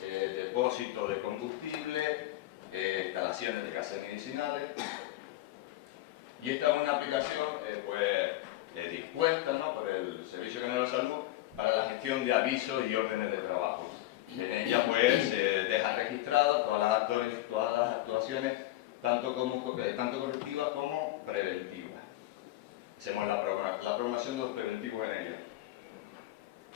depósito de combustible, instalaciones de gases medicinales. Y esta es una aplicación dispuesta, ¿no?, por el Servicio Canario de Salud para la gestión de avisos y órdenes de trabajo. En ella, pues, se deja registradas todas las actuaciones, tanto correctivas como preventivas. Hacemos la programación de los preventivos en ella.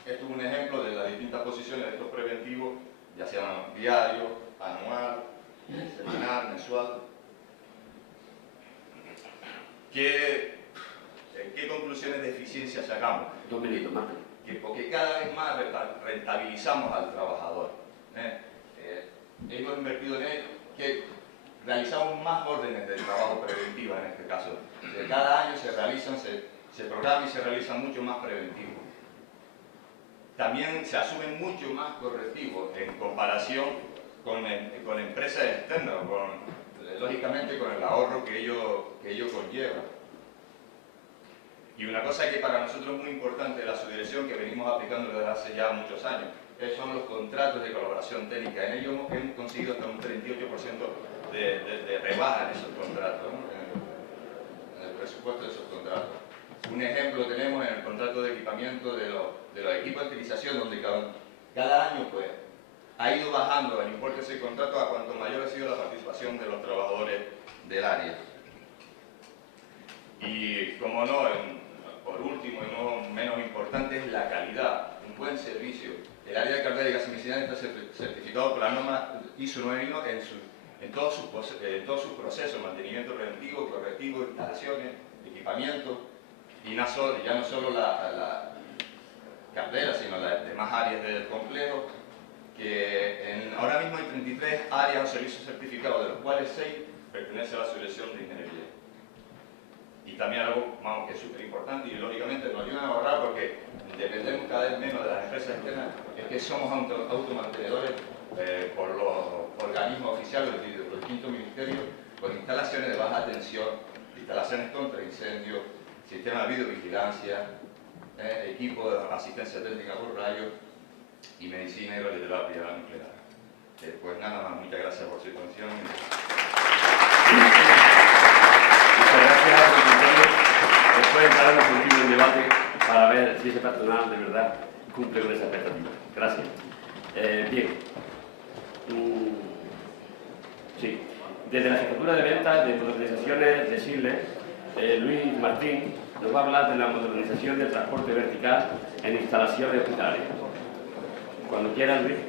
Esto es un ejemplo de las distintas posiciones de estos preventivos, ya sean diario, anual, semanal, mensual. ¿Qué conclusiones de eficiencia sacamos? 2 minutos, Martín. Porque cada vez más rentabilizamos al trabajador. Hemos invertido en ello, que realizamos más órdenes de trabajo preventiva en este caso. Cada año se programan y se realizan mucho más preventivos. También se asumen mucho más correctivos en comparación con empresas externas, lógicamente con el ahorro que ello conlleva. Y una cosa que para nosotros es muy importante de la subdirección, que venimos aplicando desde hace ya muchos años, son los contratos de colaboración técnica. En ellos hemos conseguido hasta un 38% de rebaja en esos contratos, ¿no?, en el presupuesto de esos contratos. Un ejemplo tenemos en el contrato de equipamiento de los equipos de esterilización, donde cada año, pues, ha ido bajando el importe de ese contrato a cuanto mayor ha sido la participación de los trabajadores del área. Y, como no, por último y no menos importante, es la calidad, un buen servicio. El área de calidad de gases medicinales está certificado por la norma ISO 9001 en todos sus procesos: mantenimiento preventivo, correctivo, instalaciones, equipamiento, y ya no solo la caldera, sino las demás áreas del complejo, que ahora mismo hay 33 áreas o servicios certificados, de los cuales 6 pertenecen a la subdirección de ingeniería. Y también algo, vamos, que es súper importante y lógicamente nos ayudan a ahorrar, porque dependemos cada vez menos de las empresas externas, es que somos automantenedores por los organismos oficiales de los distintos ministerios, con instalaciones de baja tensión, instalaciones contra incendios, sistema de videovigilancia, equipo de asistencia técnica por rayos y medicina y radioterapia nuclear. Pues nada más, muchas gracias por su atención. Muchas gracias, secretario. Después entraremos contigo en debate para ver si ese personal de verdad cumple con esa expectativa. Gracias. Bien. Sí. Desde la Jefatura de Ventas de Modernizaciones de Sile, Luis Martín nos va a hablar de la modernización del transporte vertical en instalaciones hospitalarias. Cuando quieran, Luis.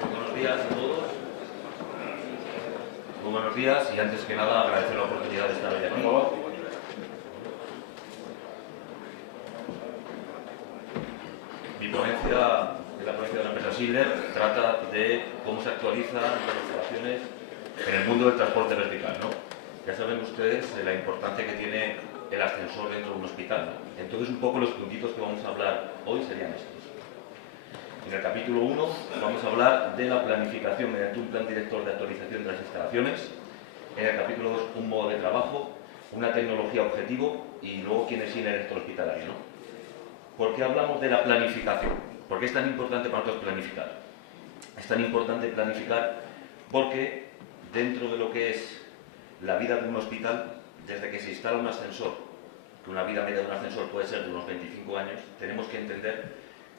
Buenos días a todos. Muy buenos días, y antes que nada agradecer la oportunidad de estar hoy aquí. Mi ponencia, la ponencia de la empresa Schindler, trata de cómo se actualizan las instalaciones en el mundo del transporte vertical, ¿no? Ya saben ustedes la importancia que tiene el ascensor dentro de un hospital, ¿no? Entonces, un poco los puntitos que vamos a hablar hoy serían estos. En el capítulo 1 vamos a hablar de la planificación mediante un plan director de actualización de las instalaciones. En el capítulo 2, un modo de trabajo, una tecnología objetivo y luego quién es en el sector hospitalario, ¿no? ¿Por qué hablamos de la planificación? ¿Por qué es tan importante para nosotros planificar? Es tan importante planificar porque dentro de lo que es la vida de un hospital, desde que se instala un ascensor, que una vida media de un ascensor puede ser de unos 25 años, tenemos que entender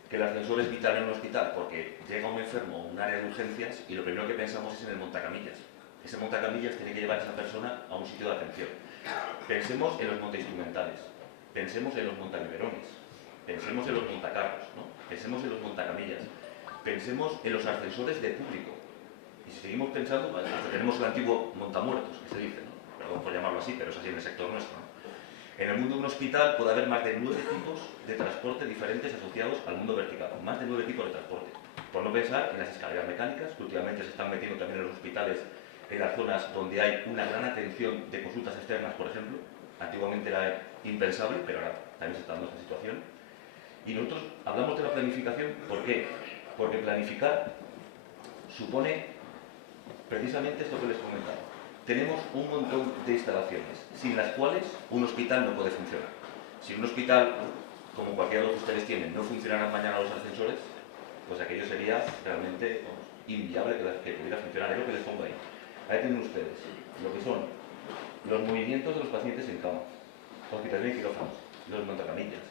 que el ascensor es vital en un hospital porque llega un enfermo a un área de urgencias y lo primero que pensamos es en el montacamillas. Ese montacamillas tiene que llevar a esa persona a un sitio de atención. Pensemos en los montainstrumentales, pensemos en los montabiberones, pensemos en los montacarros, ¿no? Pensemos en los montacamillas, pensemos en los ascensores de público. Y si seguimos pensando, hasta tenemos el antiguo montamuertos, que se dice, ¿no? Perdón por llamarlo así, pero es así en el sector nuestro, ¿no? En el mundo de un hospital puede haber más de 9 tipos de transporte diferentes asociados al mundo vertical. Más de 9 tipos de transporte. Por no pensar en las escaleras mecánicas, que últimamente se están metiendo también en los hospitales, en las zonas donde hay una gran atención de consultas externas, por ejemplo. Antiguamente era impensable, pero ahora también se está dando esta situación. Y nosotros hablamos de la planificación, ¿por qué? Porque planificar supone precisamente esto que les comentaba. Tenemos un montón de instalaciones, sin las cuales un hospital no puede funcionar. Si un hospital, como cualquiera de los que ustedes tienen, no funcionaran mañana los ascensores, pues aquello sería realmente inviable que pudiera funcionar. Es lo que les pongo ahí. Ahí tienen ustedes lo que son los movimientos de los pacientes en cama, hospitales y quirófanos, los montacamillas,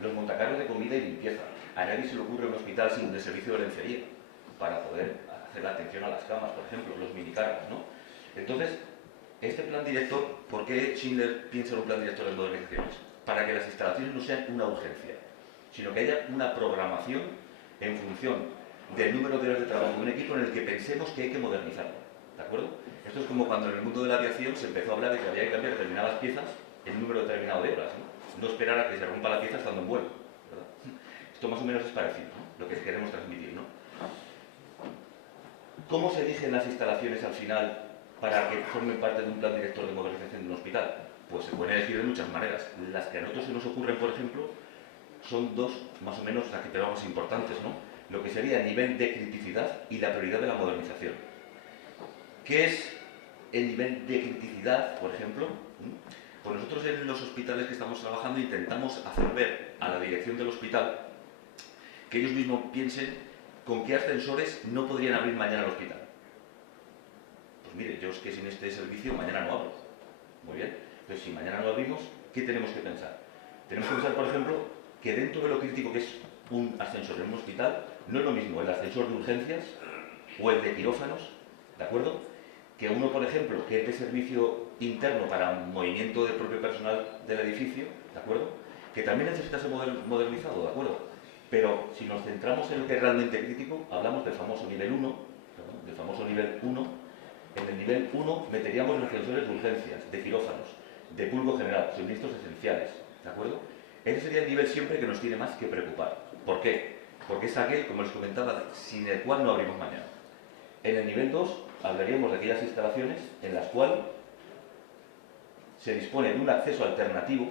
los montacarros de comida y limpieza. A nadie se le ocurre un hospital sin de servicio de lencería para poder hacer la atención a las camas, por ejemplo, los minicarros, ¿no? Entonces, este plan director, ¿por qué Schindler piensa en un plan director de modernizaciones? Para que las instalaciones no sean una urgencia, sino que haya una programación en función del número de horas de trabajo de un equipo en el que pensemos que hay que modernizarlo, ¿de acuerdo? Esto es como cuando en el mundo de la aviación se empezó a hablar de que había que cambiar determinadas piezas en un número determinado de horas, ¿no? No esperar a que se rompa la pieza estando en vuelo, ¿verdad? Esto más o menos es parecido, ¿no? Lo que queremos transmitir, ¿no? ¿Cómo se eligen las instalaciones al final para que formen parte de un plan director de modernización de un hospital? Pues se pueden elegir de muchas maneras. Las que a nosotros se nos ocurren, por ejemplo, son dos, más o menos, las que tenemos importantes, ¿no? Lo que sería el nivel de criticidad y la prioridad de la modernización. ¿Qué es el nivel de criticidad, por ejemplo? Pues nosotros en los hospitales que estamos trabajando intentamos hacer ver a la dirección del hospital que ellos mismos piensen con qué ascensores no podrían abrir mañana el hospital. Pues mire, yo es que sin este servicio mañana no abro. Muy bien. Entonces, si mañana no abrimos, ¿qué tenemos que pensar? Tenemos que pensar, por ejemplo, que dentro de lo crítico que es un ascensor en un hospital, no es lo mismo el ascensor de urgencias o el de quirófanos, ¿de acuerdo? Que uno, por ejemplo, que es de servicio interno para movimiento del propio personal del edificio, ¿de acuerdo? Que también necesita ser modernizado, ¿de acuerdo? Pero si nos centramos en lo que es realmente crítico, hablamos del famoso nivel 1, ¿no? Del famoso nivel 1. En el nivel 1 meteríamos los ascensores de urgencias, de quirófanos, de pulgo general, suministros esenciales, ¿de acuerdo? Ese sería el nivel siempre que nos tiene más que preocupar. ¿Por qué? Porque es aquel, como les comentaba, sin el cual no abrimos mañana. En el nivel 2 hablaríamos de aquellas instalaciones en las cuales se dispone de un acceso alternativo.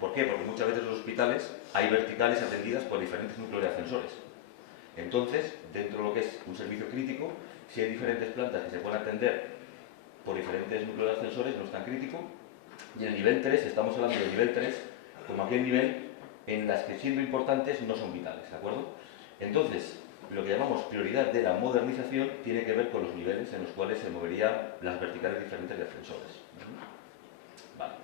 ¿Por qué? Porque muchas veces en los hospitales hay verticales atendidas por diferentes núcleos de ascensores. Entonces, dentro de lo que es un servicio crítico, si hay diferentes plantas que se pueden atender por diferentes núcleos de ascensores, no es tan crítico. Y en el nivel 3, estamos hablando del nivel 3, como aquel nivel en las que siendo importantes no son vitales, ¿de acuerdo? Entonces, lo que llamamos prioridad de la modernización tiene que ver con los niveles en los cuales se moverían las verticales diferentes de ascensores. Vale.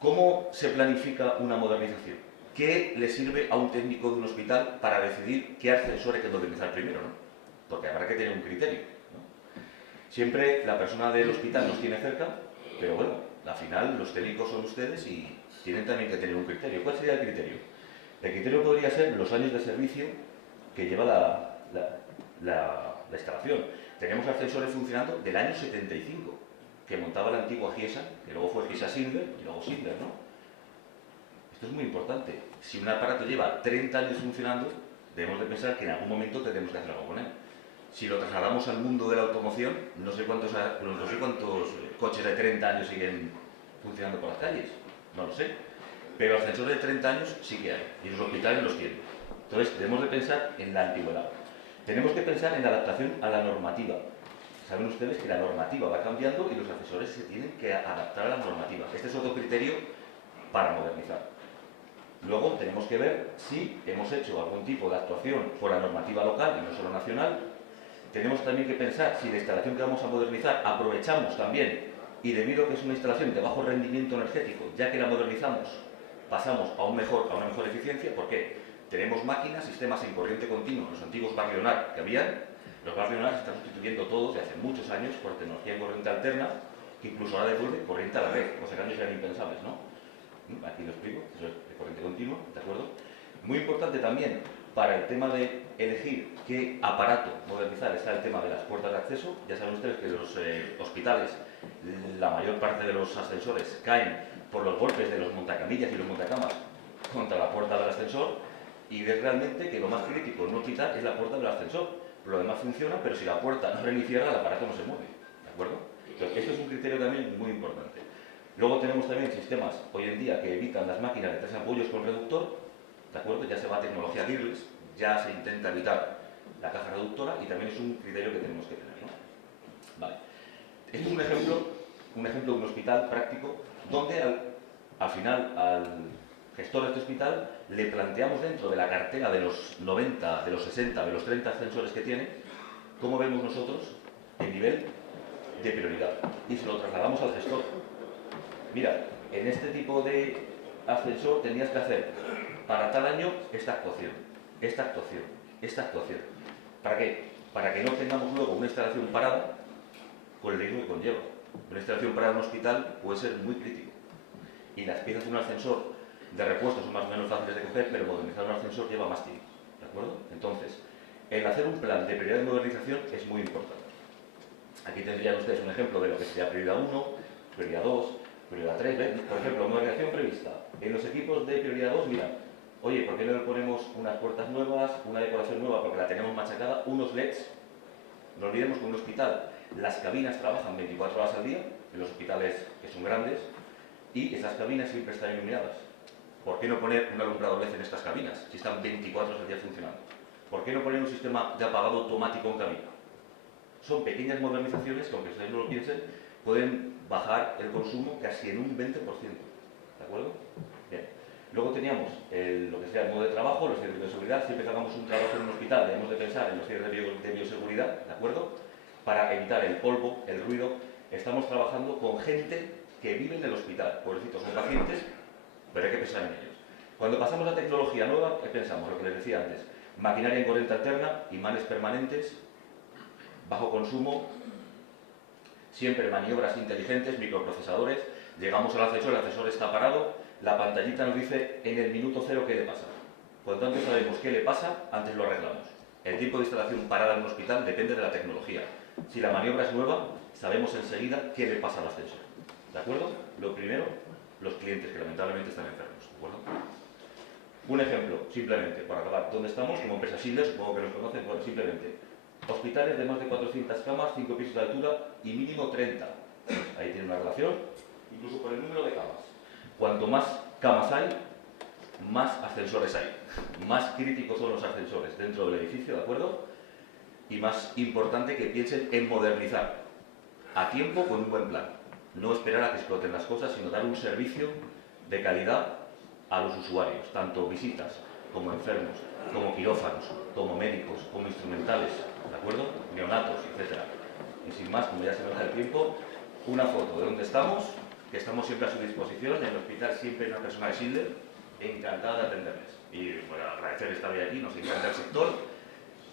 ¿Cómo se planifica una modernización? ¿Qué le sirve a un técnico de un hospital para decidir qué ascensor hay que modernizar primero, ¿no? Porque habrá que tener un criterio, ¿no? Siempre la persona del hospital nos tiene cerca, pero bueno, al final los técnicos son ustedes y tienen también que tener un criterio. ¿Cuál sería el criterio? El criterio podría ser los años de servicio que lleva la instalación. Tenemos ascensores funcionando del año 75, que montaba la antigua Giesa, que luego fue Giesa Schindler y luego Schindler, ¿no? Esto es muy importante. Si un aparato lleva 30 años funcionando, debemos de pensar que en algún momento tenemos que hacer algo con él. Si lo trasladamos al mundo de la automoción, no sé cuántos coches de 30 años siguen funcionando por las calles, no lo sé. Pero ascensores de 30 años sí que hay, y los hospitales los tienen. Entonces, debemos de pensar en la antigüedad. Tenemos que pensar en la adaptación a la normativa. Saben ustedes que la normativa va cambiando y los asesores se tienen que adaptar a la normativa. Este es otro criterio para modernizar. Luego tenemos que ver si hemos hecho algún tipo de actuación por la normativa local y no solo nacional. tenemos también que pensar si la instalación que vamos a modernizar aprovechamos también, y debido a que es una instalación de bajo rendimiento energético, ya que la modernizamos, pasamos a una mejor eficiencia. ¿Por qué? Tenemos máquinas, sistemas en corriente continua, los antiguos Barrionar que habían. Los Barrionar se están sustituyendo todos desde hace muchos años por tecnología en corriente alterna, que incluso ahora devuelve corriente a la red, cosa que antes eran impensables, ¿no? Aquí lo explico, eso es de corriente continua, ¿de acuerdo? Muy importante también para el tema de elegir qué aparato modernizar está el tema de las puertas de acceso. Ya saben ustedes que los hospitales, la mayor parte de los ascensores caen por los golpes de los montacamillas y los montacamas contra la puerta del ascensor, y ves realmente que lo más crítico no quitar es la puerta del ascensor. Lo demás funciona, pero si la puerta no abre ni cierra, el aparato no se mueve, ¿de acuerdo? Entonces, esto es un criterio también muy importante. Luego tenemos también sistemas hoy en día que evitan las máquinas de 3 apoyos con reductor, ¿de acuerdo? Ya se va a tecnología Dirles, ya se intenta evitar la caja reductora, y también es un criterio que tenemos que tener, ¿no? Vale. Este es un ejemplo de un hospital práctico donde al final al gestor de este hospital le planteamos dentro de la cartera de los 90, de los 60, de los 30 ascensores que tiene, cómo vemos nosotros el nivel de prioridad, y se lo trasladamos al gestor. Mira, en este tipo de ascensor tenías que hacer para tal año esta actuación, esta actuación, esta actuación. ¿Para qué? Para que no tengamos luego una instalación parada con el riesgo que conlleva. Una instalación parada en un hospital puede ser muy crítico, y las piezas de un ascensor de repuesto son más o menos fáciles de coger, pero modernizar un ascensor lleva más tiempo, ¿de acuerdo? Entonces, el hacer un plan de prioridad de modernización es muy importante. Aquí tendrían ustedes un ejemplo de lo que sería prioridad 1, prioridad 2, prioridad 3. ¿Ven? Por ejemplo, modernización prevista. En los equipos de prioridad 2, mira, oye, ¿por qué no le ponemos unas puertas nuevas, una decoración nueva porque la tenemos machacada, unos LEDs? No olvidemos que en un hospital las cabinas trabajan 24 horas al día, en los hospitales que son grandes, y esas cabinas siempre están iluminadas. ¿Por qué no poner un alumbrado LED en estas cabinas, si están 24 horas al día funcionando? ¿Por qué no poner un sistema de apagado automático en cabina? Son pequeñas modernizaciones que, aunque ustedes no lo piensen, pueden bajar el consumo casi en un 20%. ¿De acuerdo? Bien. Luego teníamos lo que sería el modo de trabajo, los cierres de seguridad. Siempre que hagamos un trabajo en un hospital debemos de pensar en los cierres de bioseguridad, ¿de acuerdo? Para evitar el polvo, el ruido. Estamos trabajando con gente que vive en el hospital. Pobrecitos, son pacientes, pero hay que pensar en ellos. Cuando pasamos a tecnología nueva, ¿qué pensamos? Lo que les decía antes. Maquinaria en corriente alterna, imanes permanentes, bajo consumo, siempre maniobras inteligentes, microprocesadores. Llegamos al ascensor, el ascensor está parado, la pantallita nos dice en el minuto cero qué le pasa. Cuanto antes sabemos qué le pasa, antes lo arreglamos. El tiempo de instalación parada en un hospital depende de la tecnología. Si la maniobra es nueva, sabemos enseguida qué le pasa al ascensor. ¿De acuerdo? Lo primero, los clientes que lamentablemente están enfermos. ¿De acuerdo? Un ejemplo, simplemente, para acabar. ¿Dónde estamos? Como empresa Schindler, supongo que nos conocen. Bueno, simplemente. Hospitales de más de 400 camas, 5 pisos de altura y mínimo 30. Ahí tiene una relación, incluso por el número de camas. Cuanto más camas hay, más ascensores hay. Más críticos son los ascensores dentro del edificio, ¿de acuerdo? Y más importante que piensen en modernizar a tiempo con un buen plan. No esperar a que exploten las cosas, sino dar un servicio de calidad a los usuarios, tanto visitas como enfermos, como quirófanos, como médicos, como instrumentales, ¿de acuerdo? Neonatos, etc. Y sin más, como ya se nos da el tiempo, una foto de dónde estamos, que estamos siempre a su disposición. En el hospital siempre hay una persona de Schindler, encantada de atenderles. Y bueno, agradecer estar hoy aquí, nos encanta el sector.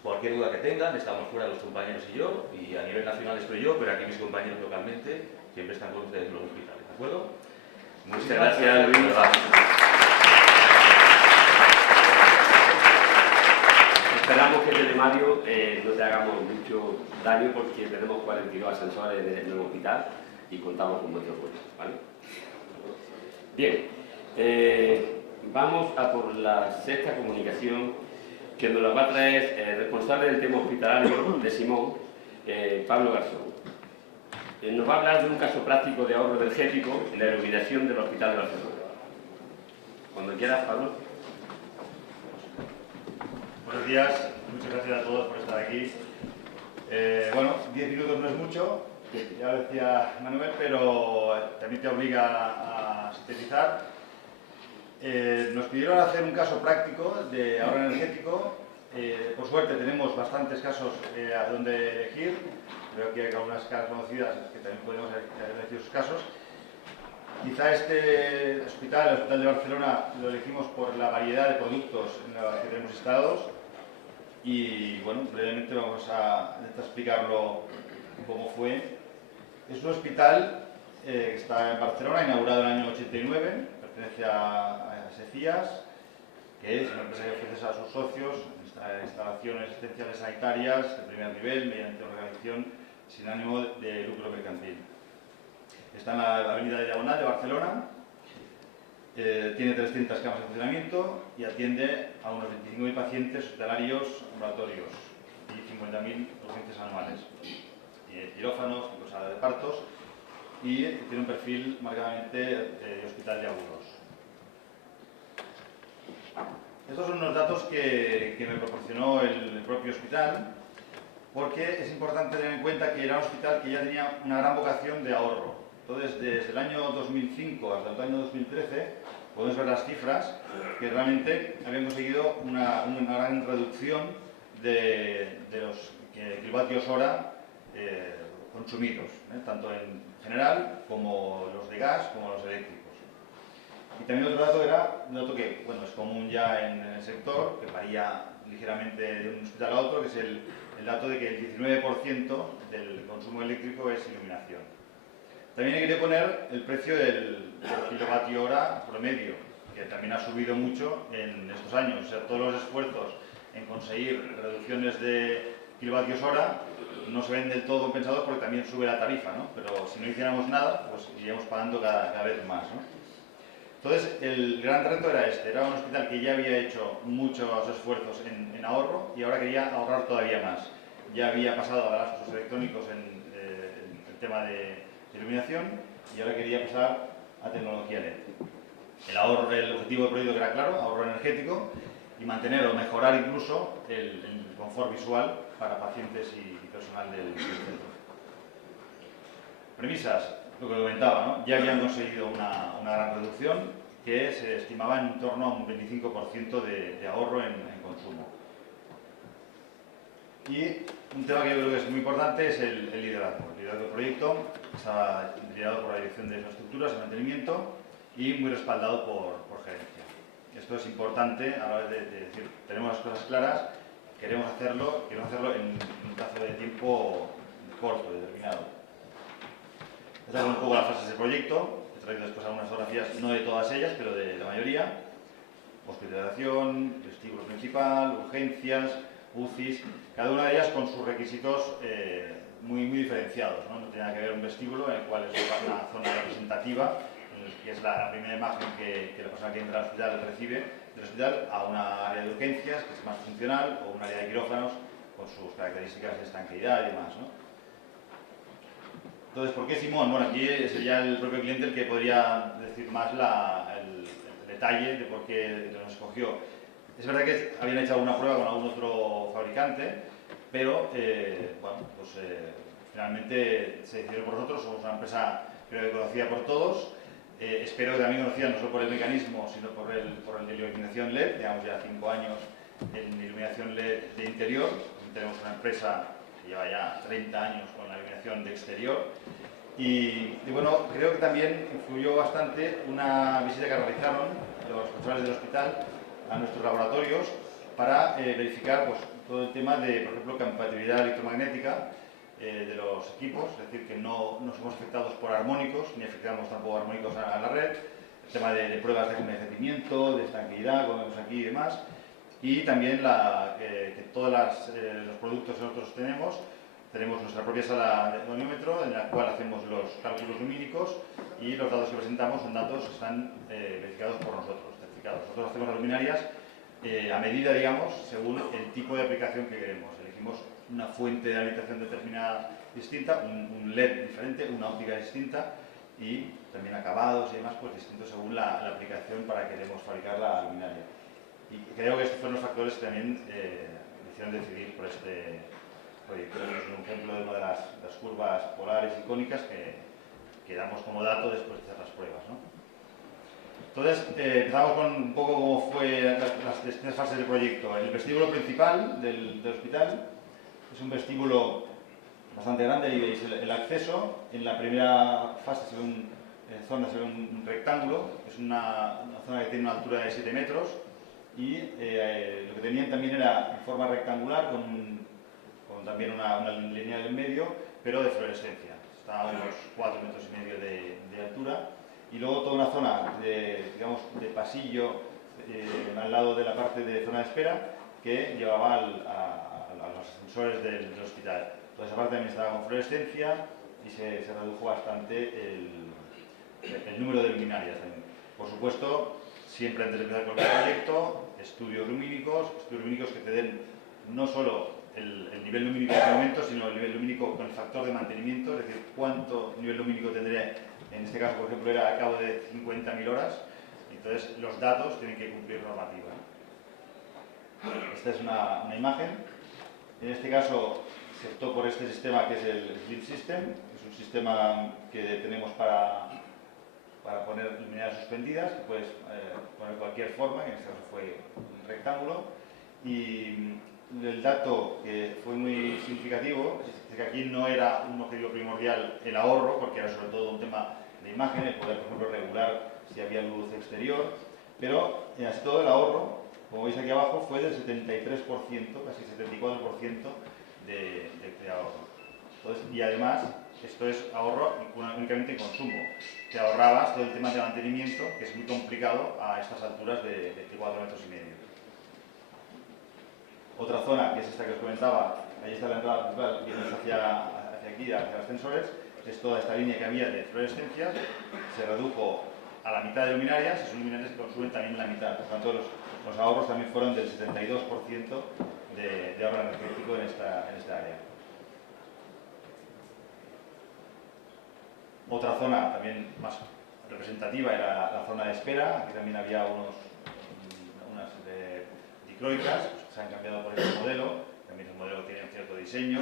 Cualquier duda que tengan, estamos fuera los compañeros y yo, y a nivel nacional estoy yo, pero aquí mis compañeros localmente siempre están con ustedes en los hospitales, ¿de acuerdo? Muchas gracias, Luis. Esperamos que este temario no te hagamos mucho daño, porque tenemos 42 ascensores en el hospital y contamos con vuestro apoyo, ¿vale? Bien, vamos a por la sexta comunicación, que nos la va a traer el responsable del tema hospitalario de Simón, Pablo Garzón. Nos va a hablar de un caso práctico de ahorro energético en la iluminación del Hospital de Barcelona. Cuando quieras, Pablo. Buenos días, muchas gracias a todos por estar aquí. Bueno, 10 minutos no es mucho, ya lo decía Manuel, pero también te obliga a sintetizar. Nos pidieron hacer un caso práctico de ahorro energético por suerte tenemos bastantes casos a donde elegir. Creo que hay algunas caras conocidas que también podemos elegir sus casos. Quizá este hospital, el Hospital de Barcelona, lo elegimos por la variedad de productos en los que tenemos instalados. Y bueno, brevemente vamos a intentar explicarlo cómo fue. Es un hospital que está en Barcelona, inaugurado en el año 89, pertenece a SECIAS, que es una empresa que ofrece a sus socios instalaciones asistenciales sanitarias de primer nivel mediante organización sin ánimo de lucro mercantil. Está en la avenida de Diagonal de Barcelona, tiene 300 camas de funcionamiento y atiende a unos 25.000 pacientes hospitalarios ambulatorios y 50.000 urgencias anuales. Tiene quirófanos, 5 salas de partos y tiene un perfil marcadamente de hospital de agudos. Estos son unos datos que me proporcionó el propio hospital, porque es importante tener en cuenta que era un hospital que ya tenía una gran vocación de ahorro. Entonces, desde el año 2005 hasta el año 2013, podemos ver las cifras que realmente habían conseguido una gran reducción de los kilovatios hora consumidos, tanto en general como los de gas como los eléctricos. Y también otro dato era un dato que bueno, es común ya en el sector, que varía ligeramente de un hospital a otro, que es el dato de que el 19% del consumo eléctrico es iluminación. También hay que poner el precio del kilovatio hora promedio, que también ha subido mucho en estos años. O sea, todos los esfuerzos en conseguir reducciones de kilovatios hora no se ven del todo compensados porque también sube la tarifa, ¿no? Pero si no hiciéramos nada, pues iríamos pagando cada vez más, ¿no? Entonces, el gran reto era este. Era un hospital que ya había hecho muchos esfuerzos en ahorro y ahora quería ahorrar todavía más. Ya había pasado a gastos electrónicos en el tema de iluminación y ahora quería pasar a tecnología LED. El objetivo del proyecto era claro, ahorro energético y mantener o mejorar incluso el confort visual para pacientes y personal del centro. Premisas, lo que comentaba, ¿no? Ya habían conseguido una gran reducción que se estimaba en torno a un 25% de ahorro en consumo. Y un tema que yo creo que es muy importante es el liderazgo. El liderazgo del proyecto está liderado por la Dirección de Infraestructuras y Mantenimiento y muy respaldado por gerencia. Esto es importante a la hora de decir, tenemos las cosas claras, queremos hacerlo en un plazo de tiempo corto, determinado. Estas son un poco las fases del proyecto. He traído después algunas fotografías, no de todas ellas, pero de la mayoría. Hospitalización, vestíbulo principal, urgencias, UCIs, cada una de ellas con sus requisitos muy diferenciados, ¿no? No tiene nada que ver un vestíbulo en el cual es una zona representativa, que es la primera imagen que la persona que entra al hospital recibe del hospital, a una área de urgencias, que es más funcional, o un área de quirófanos con sus características de estanqueidad y demás, ¿no? Entonces, ¿por qué Simón? Bueno, aquí sería el propio cliente el que podría decir más el detalle de por qué nos escogió. Es verdad que habían hecho alguna prueba con algún otro fabricante, pero bueno, pues finalmente se decidieron por nosotros. Somos una empresa creo que conocida por todos. Espero que también conocida no solo por el mecanismo, sino por el de iluminación LED. Llevamos ya 5 años en iluminación LED de interior. Tenemos una empresa que lleva ya 30 años con la iluminación de exterior. Y bueno, creo que también influyó bastante una visita que realizaron los responsables del hospital a nuestros laboratorios para verificar pues, todo el tema de, por ejemplo, compatibilidad electromagnética de los equipos, es decir, que no somos afectados por armónicos, ni afectamos tampoco armónicos a la red, el tema de pruebas de envejecimiento, de estanqueidad, como vemos aquí y demás, y también que todos los productos que nosotros tenemos nuestra propia sala de volumétro en la cual hacemos los cálculos lumínicos y los datos que presentamos son datos que están verificados por nosotros, certificados. Nosotros hacemos las luminarias a medida, digamos, según el tipo de aplicación que queremos. Elegimos una fuente de alimentación determinada distinta, un LED diferente, una óptica distinta y también acabados y demás pues distintos según la aplicación para que queremos fabricar la luminaria. Y creo que estos fueron los factores que también me hicieron decidir por este proyecto. Es un ejemplo de una de las curvas polares icónicas que damos como dato después de hacer las pruebas, ¿no? Entonces, empezamos con un poco cómo fue las distintas fases del proyecto. El vestíbulo principal del hospital es un vestíbulo bastante grande, ahí veis el acceso. En la primera fase se ve un rectángulo, es una zona que tiene una altura de 7 metros y lo que tenían también era en forma rectangular con también una línea en medio, pero de fluorescencia. Está a unos 4,5 metros de altura. Y luego toda una zona digamos, de pasillo al lado de la parte de zona de espera que llevaba a los ascensores del hospital. Toda esa parte también estaba con fluorescencia y se redujo bastante el número de luminarias también. Por supuesto, siempre antes de empezar con el proyecto, estudios lumínicos que te den no solo el nivel lumínico en ese momento, sino el nivel lumínico con el factor de mantenimiento, es decir, cuánto nivel lumínico tendré. En este caso, por ejemplo, era a cabo de 50.000 horas, entonces los datos tienen que cumplir normativa. Esta es una imagen. En este caso se optó por este sistema que es el Flip System, que es un sistema que tenemos para poner luminarias suspendidas, que puedes poner cualquier forma, que en este caso fue un rectángulo. Y el dato que fue muy significativo es que aquí no era un objetivo primordial el ahorro, porque era sobre todo un tema de imagen, el poder, por ejemplo, regular si había luz exterior, pero así todo el ahorro, como veis aquí abajo, fue del 73%, casi 74% de ahorro. Entonces, y además, esto es ahorro únicamente en consumo. Te ahorrabas todo el tema de mantenimiento, que es muy complicado a estas alturas de 4,5 metros. Otra zona, que es esta que os comentaba, ahí está la entrada principal, vienes hacia aquí, hacia los ascensores, es toda esta línea que había de fluorescencias, se redujo a la mitad de luminarias y son luminarias que consumen también la mitad. Por tanto, los ahorros también fueron del 72% de ahorro energético en esta área. Otra zona también más representativa era la zona de espera. Aquí también había unas dicroicas, se han cambiado por este modelo. También es un modelo que tiene un cierto diseño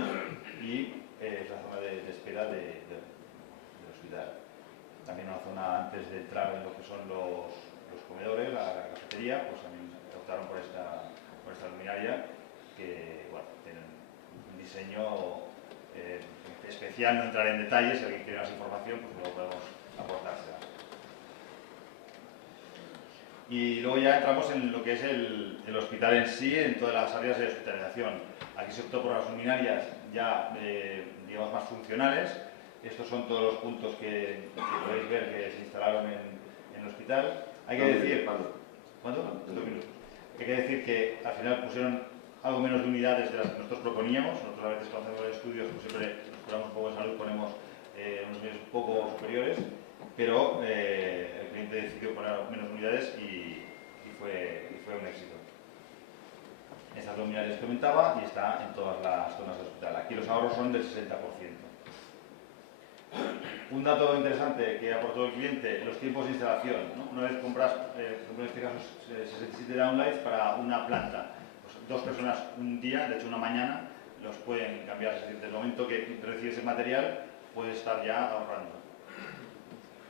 y es la zona de espera del hospital. También una zona antes de entrar en lo que son los comedores, la cafetería, pues también optaron por esta luminaria que bueno, tienen un diseño especial, no entrar en detalles, si alguien quiere más información, pues luego podemos aportársela. Y luego ya entramos en lo que es el hospital en sí, en todas las áreas de hospitalización. Aquí se optó por las luminarias ya, digamos, más funcionales. Estos son todos los puntos que podéis ver que se instalaron en el hospital. Hay que decir... ¿Cuánto? 2 minutos. Hay que decir que al final pusieron algo menos de unidades de las que nosotros proponíamos. Nosotros a veces cuando hacemos estudios, pues siempre nos curamos un poco de salud, ponemos unos medios un poco superiores, pero el cliente decidió poner menos unidades y fue un éxito. Estas luminarias que comentaba y está en todas las zonas del hospital. Aquí los ahorros son del 60%. Un dato interesante que aportó el cliente, los tiempos de instalación, ¿no? Una vez compras, en este caso 67 downlights para una planta, pues 2 personas un día, de hecho una mañana, los pueden cambiar. Es decir, desde el momento que recibes el material, puedes estar ya ahorrando.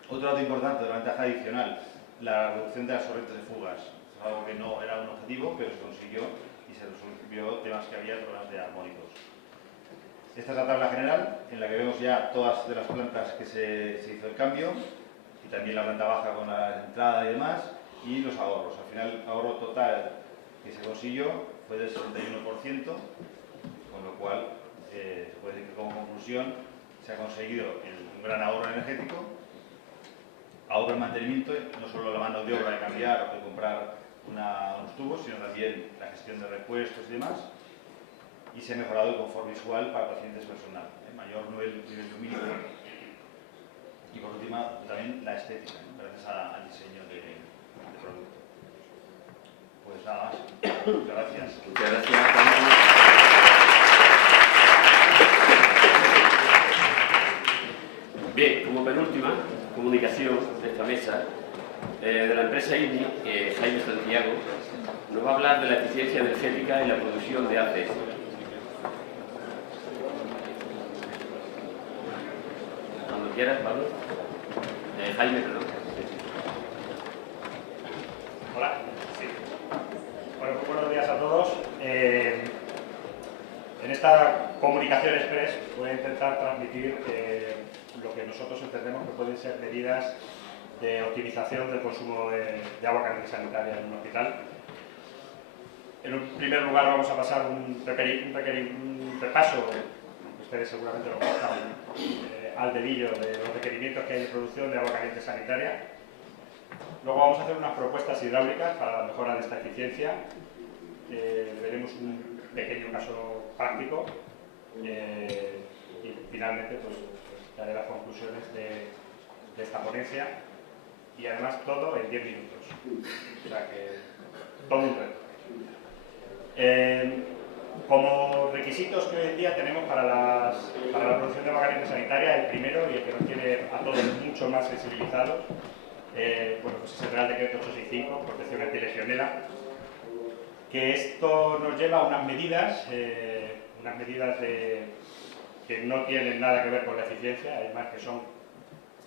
Otro dato importante, una ventaja adicional, la reducción de las corrientes de fugas. Es algo que no era un objetivo, pero se consiguió y se resolvió temas que había, problemas de armónicos. Esta es la tabla general, en la que vemos ya todas de las plantas que se hizo el cambio, y también la planta baja con la entrada y demás, y los ahorros. Al final, el ahorro total que se consiguió fue del 61%, con lo cual se puede decir que como conclusión se ha conseguido un gran ahorro energético, ahorro en mantenimiento, no solo la mano de obra de cambiar o de comprar unos tubos, sino también la gestión de repuestos y demás. Y se ha mejorado el confort visual para pacientes personal, mayor nivel lumínico y por último también la estética, ¿no? Gracias al diseño de producto. Pues nada más. Muchas gracias. Muchas gracias. Bien, como penúltima comunicación de esta mesa, de la empresa INI, Jaime Santiago nos va a hablar de la eficiencia energética en la producción de ACS. Cuando quieras, Pablo. Jaime, perdón. Hola. Sí. Bueno, muy buenos días a todos. En esta comunicación express voy a intentar transmitir lo que nosotros entendemos que pueden ser medidas de optimización del consumo de agua caliente sanitaria en un hospital. En un primer lugar vamos a pasar un repaso, ustedes seguramente lo conozcan, al dedillo de los requerimientos que hay de producción de agua caliente sanitaria. Luego vamos a hacer unas propuestas hidráulicas para la mejora de esta eficiencia. Veremos un pequeño caso práctico y finalmente pues daré las conclusiones de esta ponencia y además todo en 10 minutos. O sea que todo un reto. Como requisitos que hoy en día tenemos para la producción de agua caliente sanitaria, el primero y el que nos tiene a todos mucho más sensibilizados, bueno, pues es el Real Decreto 865, protección antilegionela, que esto nos lleva a unas medidas que no tienen nada que ver con la eficiencia, además que son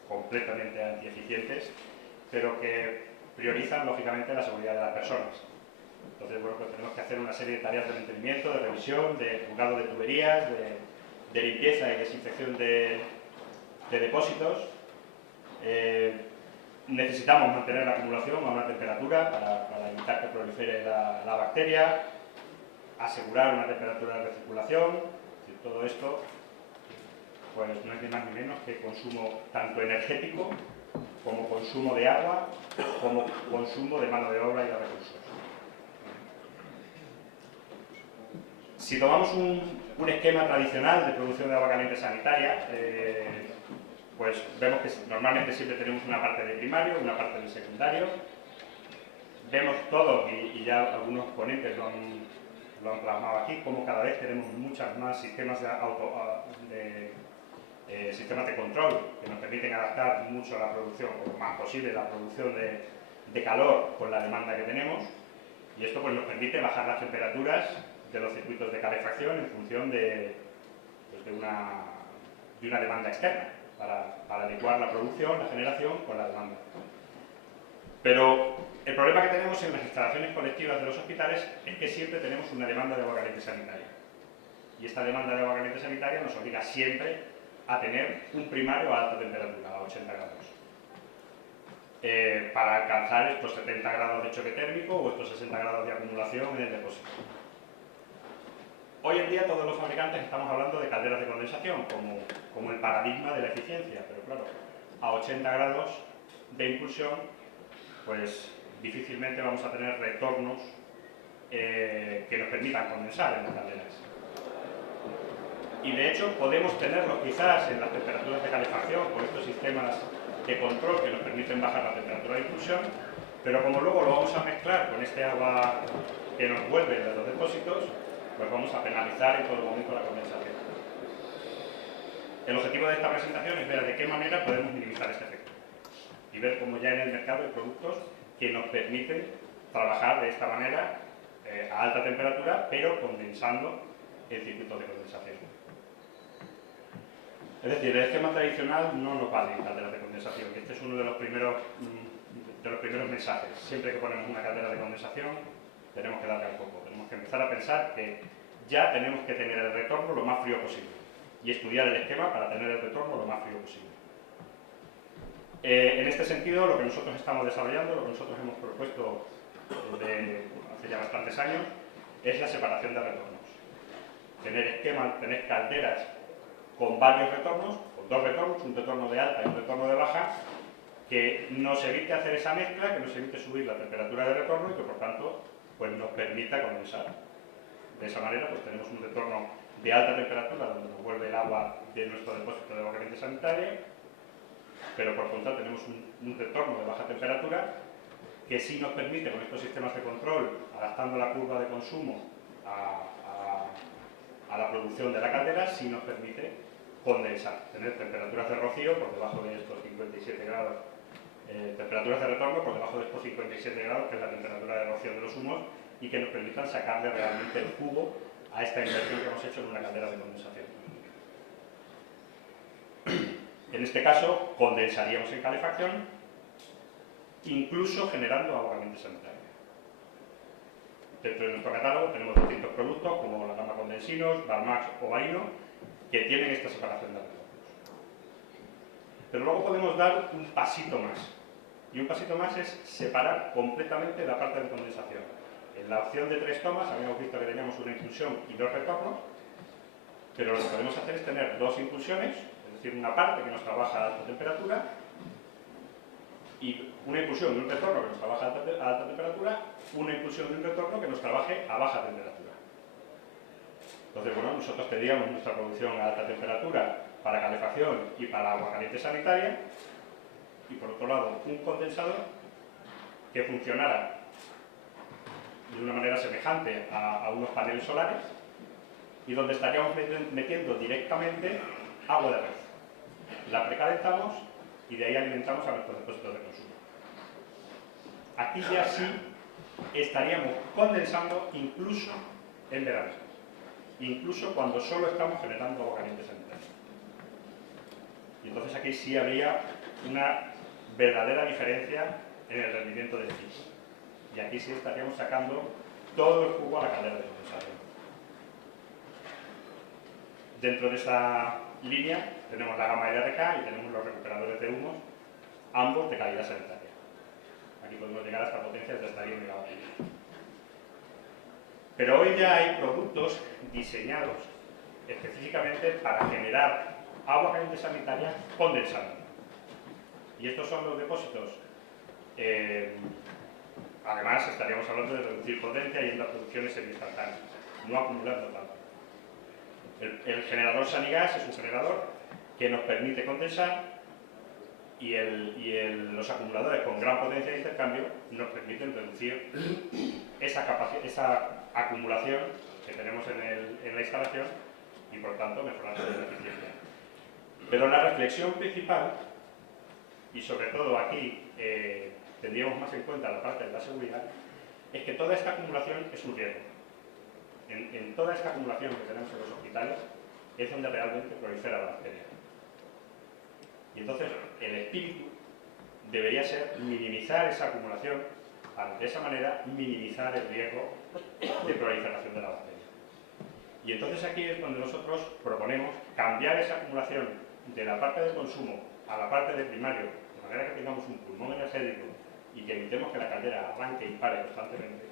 completamente antieficientes, pero que priorizan lógicamente la seguridad de las personas. Entonces, bueno, pues tenemos que hacer una serie de tareas de mantenimiento, de revisión, de jugado de tuberías, de limpieza y desinfección de depósitos. Necesitamos mantener la acumulación a una temperatura para evitar que prolifere la bacteria, asegurar una temperatura de recirculación, y todo esto pues no es ni más ni menos que consumo tanto energético como consumo de agua, como consumo de mano de obra y de recursos. Si tomamos un esquema tradicional de producción de agua caliente sanitaria, pues vemos que normalmente siempre tenemos una parte de primario, una parte de secundario. Vemos todos, y ya algunos ponentes lo han plasmado aquí, como cada vez tenemos muchas más sistemas sistemas de control que nos permiten adaptar mucho la producción, o lo más posible la producción de calor con la demanda que tenemos, y esto pues nos permite bajar las temperaturas de los circuitos de calefacción en función de una demanda externa, para adecuar la producción, la generación con la demanda. Pero el problema que tenemos en las instalaciones colectivas de los hospitales es que siempre tenemos una demanda de agua caliente sanitaria. Y esta demanda de agua caliente sanitaria nos obliga siempre a tener un primario a alta temperatura, a 80 grados. Para alcanzar estos 70 grados de choque térmico o estos 60 grados de acumulación en el depósito. Hoy en día todos los fabricantes estamos hablando de calderas de condensación como el paradigma de la eficiencia, pero claro, a 80 grados de impulsión, pues difícilmente vamos a tener retornos que nos permitan condensar en las calderas. Y de hecho podemos tenerlos quizás en las temperaturas de calefacción con estos sistemas de control que nos permiten bajar la temperatura de impulsión, pero como luego lo vamos a mezclar con este agua que nos vuelve de los depósitos, pues vamos a penalizar en todo momento la condensación. El objetivo de esta presentación es ver de qué manera podemos minimizar este efecto y ver cómo ya en el mercado hay productos que nos permiten trabajar de esta manera a alta temperatura, pero condensando el circuito de condensación. Es decir, el esquema tradicional no nos vale en calderas de condensación, y este es uno de los primeros mensajes. Siempre que ponemos una caldera de condensación, tenemos que darle al foco. Tenemos que empezar a pensar que ya tenemos que tener el retorno lo más frío posible y estudiar el esquema para tener el retorno lo más frío posible. En este sentido, lo que nosotros estamos desarrollando, lo que nosotros hemos propuesto hace ya bastantes años, es la separación de retornos. Tener calderas con varios retornos, con dos retornos, un retorno de alta y un retorno de baja, que nos evite hacer esa mezcla, que nos evite subir la temperatura de retorno y que por tanto pues nos permita condensar. De esa manera pues tenemos un retorno de alta temperatura donde nos vuelve el agua de nuestro depósito de agua caliente sanitaria, pero por contra tenemos un retorno de baja temperatura que sí nos permite con estos sistemas de control, adaptando la curva de consumo a la producción de la caldera, sí nos permite condensar, tener temperaturas de rocío por debajo de estos 57 grados, temperaturas de retorno por debajo de estos 57 grados, que es la temperatura de rocío de los humos, y que nos permitan sacarle realmente el jugo a esta inversión que hemos hecho en una caldera de condensación. En este caso, condensaríamos en calefacción, incluso generando agua caliente sanitaria. Dentro de nuestro catálogo tenemos distintos productos como la gama Condensinos, Valmax o Barino, que tienen esta separación de retornos. Pero luego podemos dar un pasito más. Y un pasito más es separar completamente la parte de condensación. En la opción de 3 tomas habíamos visto que teníamos una impulsión y 2 retornos, pero lo que podemos hacer es tener 2 impulsiones, es decir, una parte que nos trabaja a alta temperatura y una impulsión de un retorno que nos trabaja a alta temperatura, una impulsión de un retorno que nos trabaje a baja temperatura. Entonces, bueno, nosotros tendríamos nuestra producción a alta temperatura para calefacción y para agua caliente sanitaria, y por otro lado un condensador que funcionara de una manera semejante a unos paneles solares y donde estaríamos metiendo directamente agua de red. La precalentamos y de ahí alimentamos a nuestros depósitos de consumo. Aquí ya sí estaríamos condensando incluso en verano, incluso cuando solo estamos generando agua caliente sanitaria. Y entonces aquí sí habría una verdadera diferencia en el rendimiento del equipo. Y aquí sí estaríamos sacando todo el jugo a la caldera de condensación. Dentro de esta línea tenemos la gama LRK y tenemos los recuperadores de humos, ambos de calidad sanitaria. Aquí podemos llegar hasta potencias de hasta 10 megavatios. Pero hoy ya hay productos diseñados específicamente para generar agua caliente sanitaria condensada. Y estos son los depósitos. Además, estaríamos hablando de reducir potencia y en las producciones semi-instantáneas, no acumulando tanto. El generador Sanigas es un generador que nos permite condensar y los acumuladores con gran potencia de intercambio nos permiten reducir esa acumulación que tenemos en la instalación y por tanto mejorar la eficiencia. Pero la reflexión principal, y sobre todo aquí tendríamos más en cuenta la parte de la seguridad, es que toda esta acumulación es un riesgo. En toda esta acumulación que tenemos en los hospitales es donde realmente prolifera la bacteria. Y entonces el espíritu debería ser minimizar esa acumulación para de esa manera minimizar el riesgo de proliferación de la bacteria. Y entonces aquí es donde nosotros proponemos cambiar esa acumulación de la parte de consumo a la parte de primario, de manera que tengamos un pulmón energético y que evitemos que la caldera arranque y pare constantemente,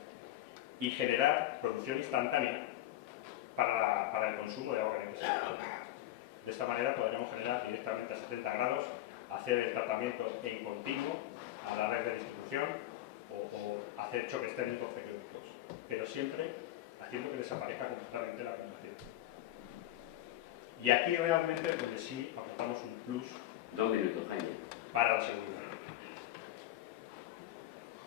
y generar producción instantánea para el consumo de agua caliente. De esta manera podremos generar directamente a 70 grados, hacer el tratamiento en continuo a la red de distribución o hacer choques térmicos periódicos, pero siempre haciendo que desaparezca completamente la acumulación. Y aquí realmente es donde sí aportamos un plus 2 minutos, Jaime. para la seguridad.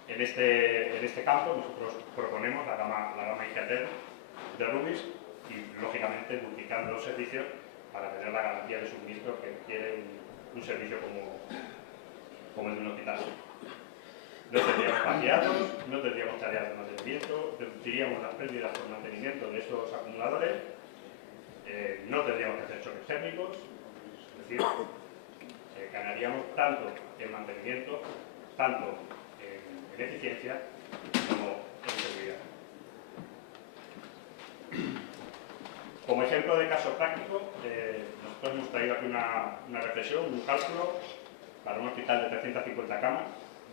En este campo nosotros proponemos la gama IGATER de Rubis y lógicamente duplicando los servicios para tener la garantía de suministro que requiere un servicio como el de un hospital. No tendríamos vaciados, no tendríamos tareas de mantenimiento, reduciríamos las pérdidas por mantenimiento de estos acumuladores, no tendríamos que hacer choques térmicos, es decir, ganaríamos tanto en mantenimiento, tanto en eficiencia como en seguridad. Como ejemplo de caso práctico, nosotros hemos traído aquí una reflexión, un cálculo para un hospital de 350 camas,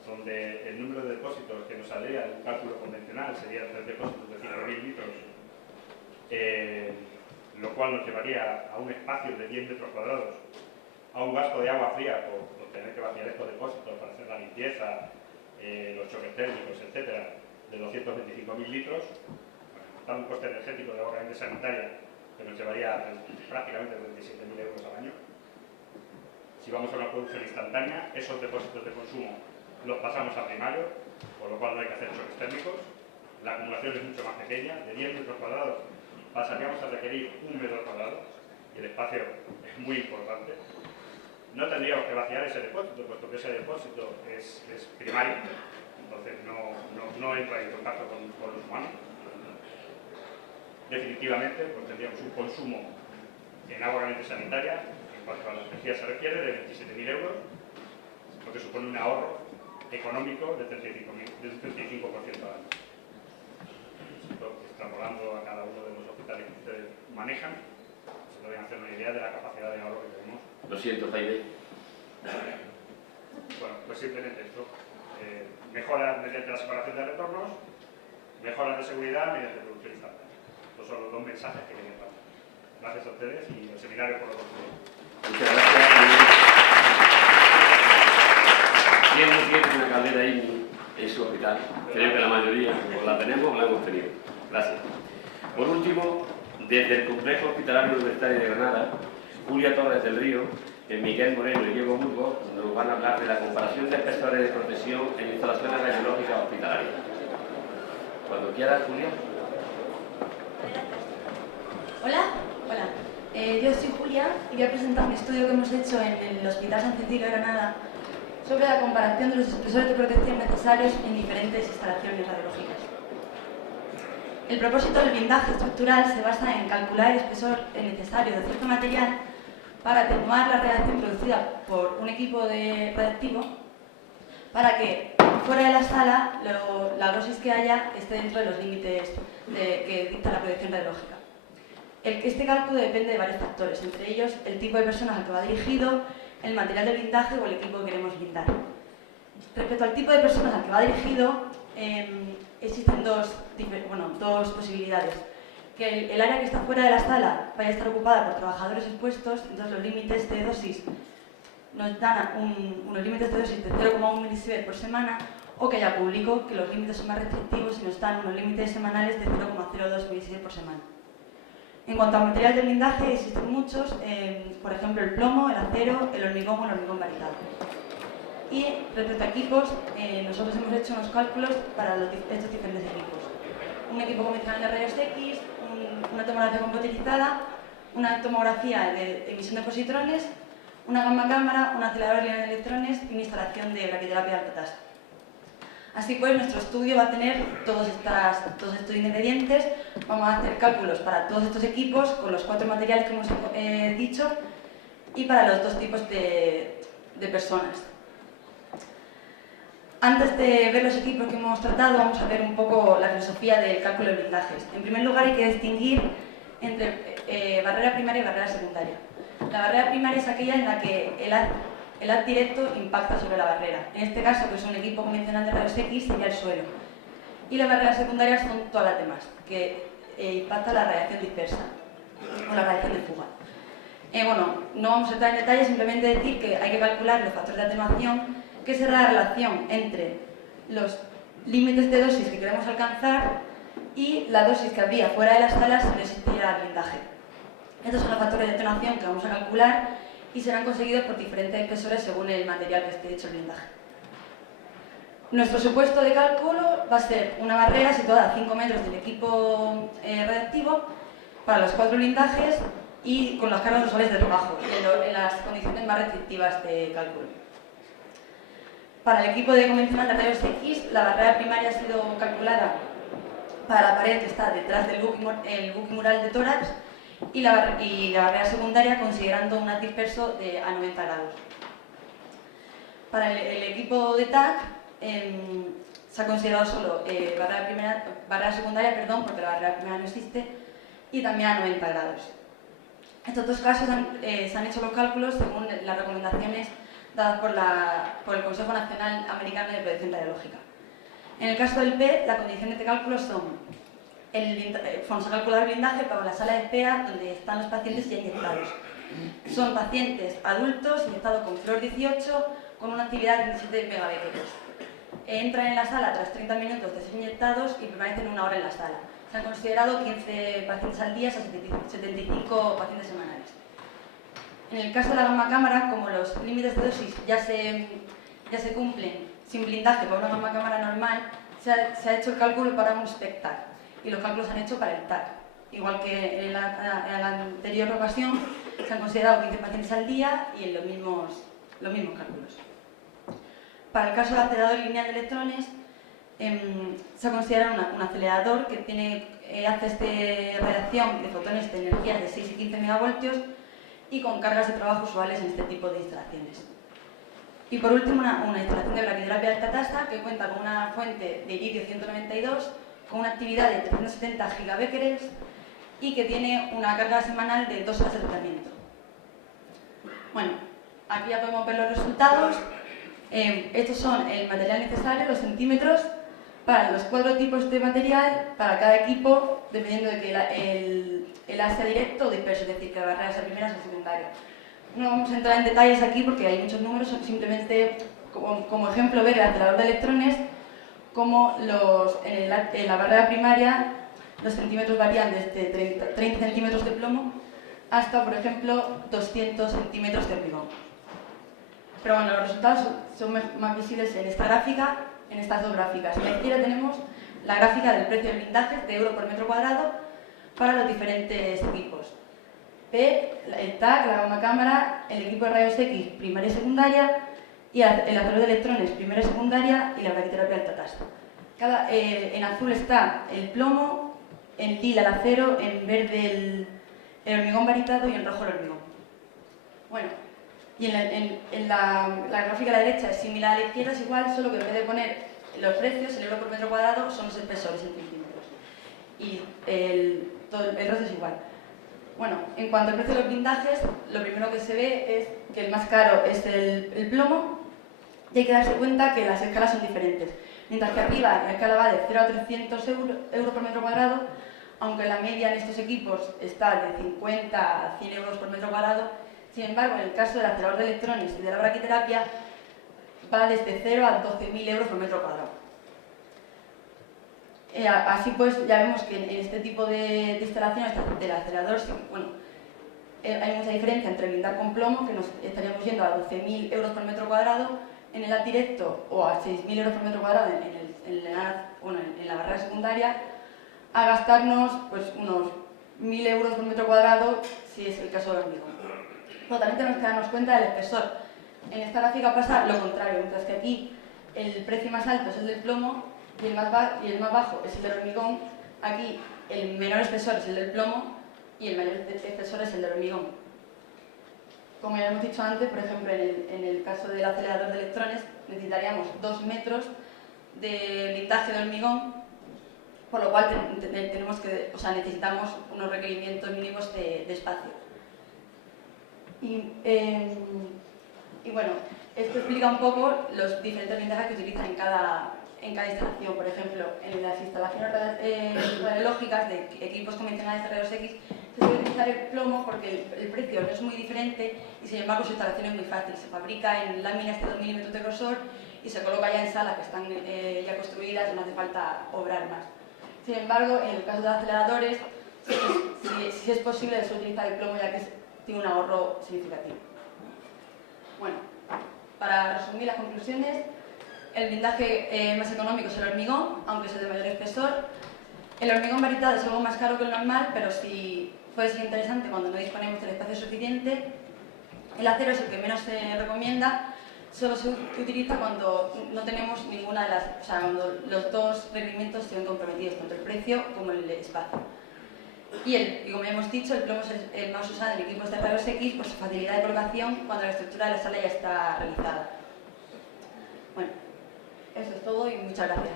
donde el número de depósitos que nos saldría de un cálculo convencional sería 3 depósitos de 5.000 litros, lo cual nos llevaría a un espacio de 10 metros cuadrados, a un gasto de agua fría por tener que vaciar estos depósitos para hacer la limpieza, los choques térmicos, etcétera, de 225.000 litros, bueno, un coste energético de agua caliente sanitaria que nos llevaría prácticamente 37.000 euros al año. Si vamos a una producción instantánea, esos depósitos de consumo los pasamos a primario, por lo cual no hay que hacer choques térmicos. La acumulación es mucho más pequeña, de 10 metros cuadrados pasaríamos a requerir 1 metro cuadrado, y el espacio es muy importante. No tendríamos que vaciar ese depósito, puesto que ese depósito es primario, entonces no entra en contacto con los humanos. Definitivamente, pues tendríamos un consumo en agua caliente sanitaria, en cuanto a la energía se refiere, de 27.000 euros, lo que supone un ahorro económico del 35% al año. sumando a cada uno de los hospitales que ustedes manejan, se pueden hacer una idea de la capacidad de ahorro que tenemos. Lo siento, Jaime. Bueno, pues simplemente esto. Mejoras mediante la separación de retornos, mejoras de seguridad mediante producción instantánea. Estos son los dos mensajes que quería dar. Gracias a ustedes y al seminario por la oportunidad. Muchas gracias. ¿Quién no tiene una caldera ahí en su hospital? Creo que la mayoría o la tenemos o la hemos tenido. Gracias. Por último, desde el Complejo Hospitalario Universitario de Granada, Julia Torres del Río, Miguel Moreno y Diego Burgos nos van a hablar de la comparación de espesores de protección en instalaciones radiológicas hospitalarias. Cuando quieras, Julia. Hola, yo soy Julia y voy a presentar un estudio que hemos hecho en el Hospital San Cecilio de Granada sobre la comparación de los espesores de protección necesarios en diferentes instalaciones radiológicas. El propósito del blindaje estructural se basa en calcular el espesor necesario de cierto material para atenuar la radiación producida por un equipo de radiactivo para que fuera de la sala la dosis que haya esté dentro de los límites que dicta la protección radiológica. Este cálculo depende de varios factores, entre ellos el tipo de personas al que va dirigido, el material de blindaje o el equipo que queremos blindar. Respecto al tipo de personas al que va dirigido, existen dos posibilidades. Que el área que está fuera de la sala vaya a estar ocupada por trabajadores expuestos, entonces los límites de dosis nos dan unos límites de dosis de 0,1 milisievert por semana, o que haya público, que los límites son más restrictivos y nos dan unos límites semanales de 0,02 milisievert por semana. En cuanto a material de blindaje, existen muchos, por ejemplo el plomo, el acero, el hormigón o el hormigón varitado. Y respecto a equipos, nosotros hemos hecho unos cálculos para estos diferentes equipos. Un equipo convencional de rayos X, una tomografía computerizada, una tomografía de emisión de positrones, una gamma cámara, un acelerador lineal de electrones y una instalación de braquiterapia de alta tasa. Así pues, nuestro estudio va a tener todos estos ingredientes. Vamos a hacer cálculos para todos estos equipos con los 4 materiales que hemos dicho y para los 2 tipos de personas. Antes de ver los equipos que hemos tratado, vamos a ver un poco la filosofía del cálculo de blindajes. En primer lugar, hay que distinguir entre barrera primaria y barrera secundaria. La barrera primaria es aquella en la que el haz directo impacta sobre la barrera. En este caso, pues un equipo convencional de rayos X sería el suelo. Y las barreras secundarias son todas las demás, que impacta la radiación dispersa o la radiación de fuga. Bueno, no vamos a entrar en detalle, simplemente decir que hay que calcular los factores de atenuación, que será la relación entre los límites de dosis que queremos alcanzar y la dosis que habría fuera de las salas si no existiera blindaje. Estos son los factores de atenuación que vamos a calcular y serán conseguidos por diferentes espesores según el material que esté hecho el blindaje. Nuestro supuesto de cálculo va a ser una barrera situada a 5 metros del equipo radiactivo para los 4 blindajes y con las cargas usuales de trabajo, en las condiciones más restrictivas de cálculo. Para el equipo de convencional de rayos X, la barrera primaria ha sido calculada para la pared que está detrás del buque mural de tórax y la barrera secundaria considerando un haz disperso a 90 grados. Para el equipo de TAC se ha considerado solo barrera secundaria, porque la barrera primaria no existe, y también a 90 grados. Estos 2 casos se han hecho los cálculos según las recomendaciones dadas por el Consejo Nacional Americano de Protección Radiológica. En el caso del PET, las condiciones de cálculo son vamos a calcular el blindaje para la sala de espera donde están los pacientes ya inyectados. Son pacientes adultos inyectados con flor 18 con una actividad de 17 megabecqueros. Entran en la sala tras 30 minutos de ser inyectados y permanecen 1 hora en la sala. Se han considerado 15 pacientes al día, o 75 pacientes semanales. En el caso de la gamma cámara, como los límites de dosis ya se cumplen sin blindaje para una gamma cámara normal, se ha hecho el cálculo para un SPECTAC y los cálculos se han hecho para el TAC. Igual que en la anterior ocasión, se han considerado 15 pacientes al día y en los mismos cálculos. Para el caso del acelerador lineal de electrones, se ha considerado un acelerador que hace de radiación de fotones de energías de 6 y 15 megavoltios y con cargas de trabajo usuales en este tipo de instalaciones. Y por último, una instalación de braquiterapia de alta tasa que cuenta con una fuente de iridio 192 con una actividad de 370 gigabecquerels y que tiene una carga semanal de 2 horas de tratamiento. Bueno, aquí ya podemos ver los resultados. Estos son el material necesario, los centímetros, para los 4 tipos de material, para cada equipo, dependiendo de que el haz sea directo o disperso, es decir, que la barrera sea primera o sea secundaria. No vamos a entrar en detalles aquí porque hay muchos números, simplemente como ejemplo ver el acelerador de electrones, como en la barrera primaria los centímetros varían desde 30 centímetros de plomo hasta, por ejemplo, 200 centímetros de hormigón. Pero bueno, los resultados son más visibles en esta gráfica, en estas dos gráficas. En la izquierda tenemos la gráfica del precio del blindaje de euro por metro cuadrado para los diferentes equipos. P, el TAC, la gama cámara, el equipo de rayos X primaria y secundaria, y el acelerador de electrones primera y secundaria y la braquiterapia alta tasa. En azul está el plomo, en lila el acero, en verde el hormigón varitado y en rojo el hormigón. Bueno, y en la gráfica de la derecha es similar a la izquierda, es igual, solo que en vez de poner los precios, el euro por metro cuadrado, son los espesores en centímetros. Y el resto es igual. Bueno, en cuanto al precio de los blindajes, lo primero que se ve es que el más caro es el plomo, y hay que darse cuenta que las escalas son diferentes. Mientras que arriba la escala va de 0 a 300 euros por metro cuadrado, aunque la media en estos equipos está de 50 a 100 euros por metro cuadrado, sin embargo, en el caso del acelerador de electrones y de la braquiterapia, va desde 0 a 12.000 euros por metro cuadrado. Así pues, ya vemos que en este tipo de instalaciones del acelerador, bueno, hay mucha diferencia entre blindar con plomo, que nos estaríamos yendo a 12.000 euros por metro cuadrado, en el haz directo, o a 6.000 euros por metro cuadrado en la barrera secundaria, a gastarnos pues, unos 1.000 euros por metro cuadrado si es el caso del hormigón. Pero también tenemos que darnos cuenta del espesor. En esta gráfica pasa lo contrario, mientras que aquí el precio más alto es el del plomo y el más bajo es el del hormigón, aquí el menor espesor es el del plomo y el mayor espesor es el del hormigón. Como ya hemos dicho antes, por ejemplo, en el caso del acelerador de electrones necesitaríamos 2 metros de blindaje de hormigón, por lo cual necesitamos unos requerimientos mínimos de espacio. Y bueno, esto explica un poco los diferentes blindajes que utilizan en cada instalación. Por ejemplo, en las instalaciones radiológicas de equipos convencionales de rayos X se suele utilizar el plomo porque el precio no es muy diferente y sin embargo su instalación es muy fácil. Se fabrica en láminas de 2 milímetros de grosor y se coloca ya en salas que están ya construidas y no hace falta obrar más. Sin embargo, en el caso de aceleradores, si es posible, se utilizar el plomo ya que tiene un ahorro significativo. Bueno, para resumir las conclusiones, el blindaje más económico es el hormigón, aunque es el de mayor espesor. El hormigón varitado es algo más caro que el normal, pero sí puede ser interesante cuando no disponemos del espacio suficiente. El acero es el que menos se recomienda, solo se utiliza cuando no tenemos ninguna de las, o sea, cuando los dos requerimientos se ven comprometidos, tanto el precio como el espacio. Y como ya hemos dicho, el plomo es el más usado en equipos de rayos X por su facilidad de colocación cuando la estructura de la sala ya está realizada. Bueno, eso es todo y muchas gracias.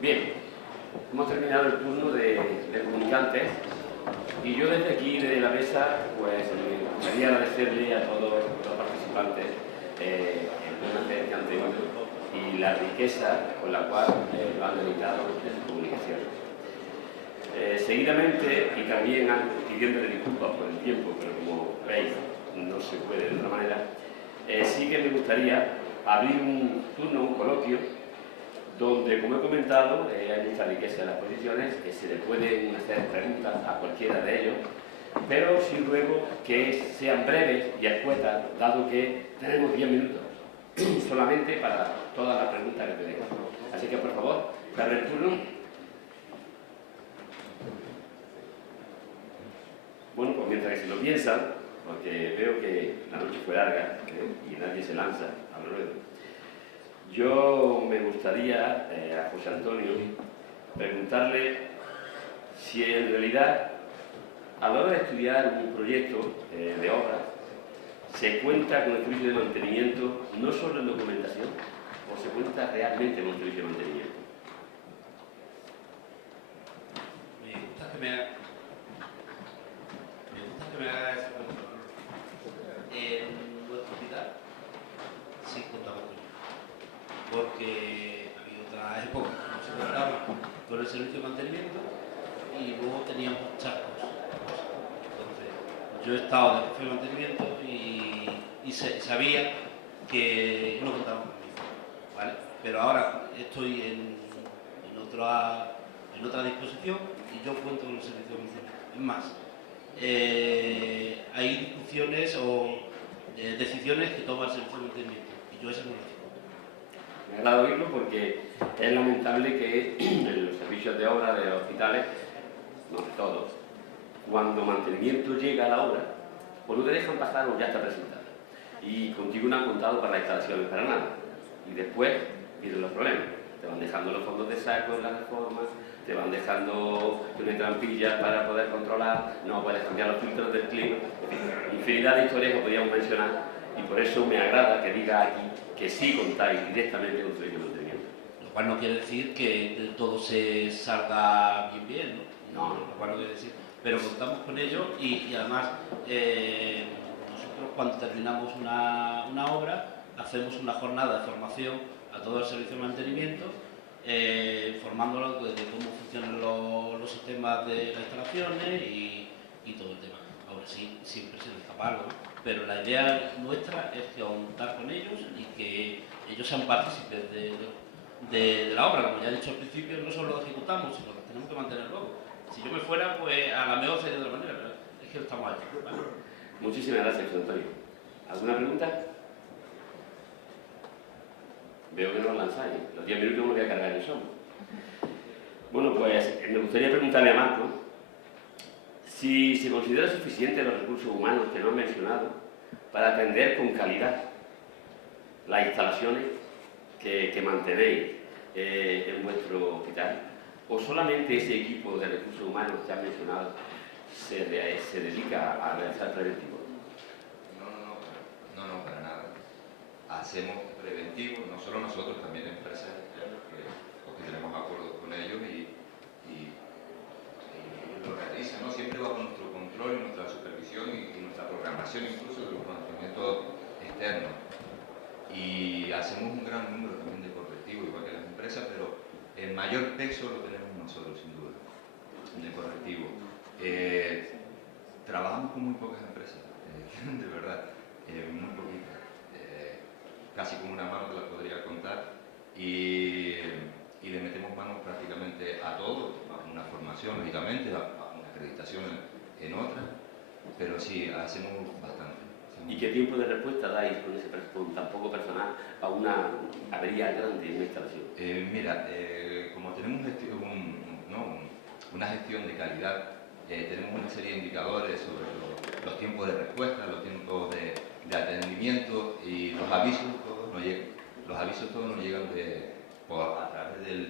Bien, hemos terminado el turno de comunicantes y yo desde aquí, desde la mesa, pues me gustaría agradecerle a todos los participantes el buen hacer que han tenido y la riqueza con la cual lo han dedicado en sus publicaciones. Seguidamente, y también pidiéndole disculpas por el tiempo, pero como veis no se puede de otra manera, sí que me gustaría abrir un turno, un coloquio, donde, como he comentado, hay mucha riqueza en las posiciones, que se le pueden hacer preguntas a cualquiera de ellos, pero sí ruego que sean breves y escuetas, dado que tenemos 10 minutos solamente para todas las preguntas que tenemos. Así que, por favor, darle el turno. Bueno, pues mientras que se lo piensan, porque veo que la noche fue larga y nadie se lanza al ruedo, yo me gustaría a José Antonio preguntarle si en realidad a la hora de estudiar un proyecto de obra, se cuenta con el servicio de mantenimiento no solo en documentación, o se cuenta realmente con el servicio de mantenimiento. Me gusta que me haga esa pregunta. En nuestro hospital sí contamos con ello, porque había otras épocas que no se contaba con el servicio de mantenimiento y luego teníamos charcos. Entonces, yo he estado de jefe de mantenimiento y sabía que no contábamos conmigo, ¿vale? Pero ahora estoy en otra disposición y yo cuento con el servicio de mantenimiento. Es más, hay discusiones o decisiones que toma el servicio de mantenimiento y yo esas no las tomo. Me agrada oírlo porque es lamentable que en los servicios de obra de los hospitales, no de todos, cuando mantenimiento llega a la obra, pues no te dejan pasar o ya está presentada. Y contigo no han contado para las instalaciones para nada. Y después vienen los problemas. Te van dejando los fondos de saco en las reformas, te van dejando una trampilla para poder controlar, no puedes cambiar los filtros del clima. En fin, infinidad de historias que podríamos mencionar y por eso me agrada que diga aquí que sí contáis directamente con el servicio de mantenimiento. Lo cual no quiere decir que todo se salga bien, ¿no? No. Lo cual no quiere decir. Pero contamos con ello y además nosotros cuando terminamos una obra hacemos una jornada de formación a todo el servicio de mantenimiento, formándolos de cómo funcionan los sistemas de las instalaciones y todo el tema. Ahora sí, siempre se les escapa algo, pero la idea nuestra es contar con ellos y que ellos sean partícipes de la obra. Como ya he dicho al principio, no solo lo ejecutamos, sino que tenemos que mantener luego. Si yo me fuera, pues a la mejor sería de otra manera, pero es que estamos allí, ¿vale? Muchísimas gracias, José Antonio. ¿Alguna pregunta? Veo que no lo lanzáis. Los 10 minutos me voy a cargar yo solo. Bueno, pues me gustaría preguntarle a Marco si se considera suficiente los recursos humanos que no han mencionado para atender con calidad las instalaciones que mantenéis en vuestro hospital, o solamente ese equipo de recursos humanos que han mencionado se dedica a realizar preventivo. No, para nada. Hacemos preventivo, no solo nosotros, también empresas porque tenemos acuerdos con ellos y lo realizan, ¿no? Siempre bajo nuestro control y nuestra supervisión y nuestra programación, incluso de los conocimientos externos. Y hacemos un gran número también de correctivos, igual que las empresas, pero el mayor peso lo tenemos nosotros, sin duda, de correctivo. Trabajamos con muy pocas empresas, de verdad, muy poquitas. Casi con una mano te las podría contar. Y le metemos mano prácticamente a todo, a una formación, lógicamente, a una acreditación en otra, pero sí, hacemos bastante. ¿Y qué tiempo de respuesta dais con tan poco personal a una avería grande en una instalación? Mira, como tenemos una gestión de calidad, tenemos una serie de indicadores sobre los tiempos de respuesta, los tiempos de atendimiento y los avisos todos nos llegan. Los avisos todos nos llegan a través del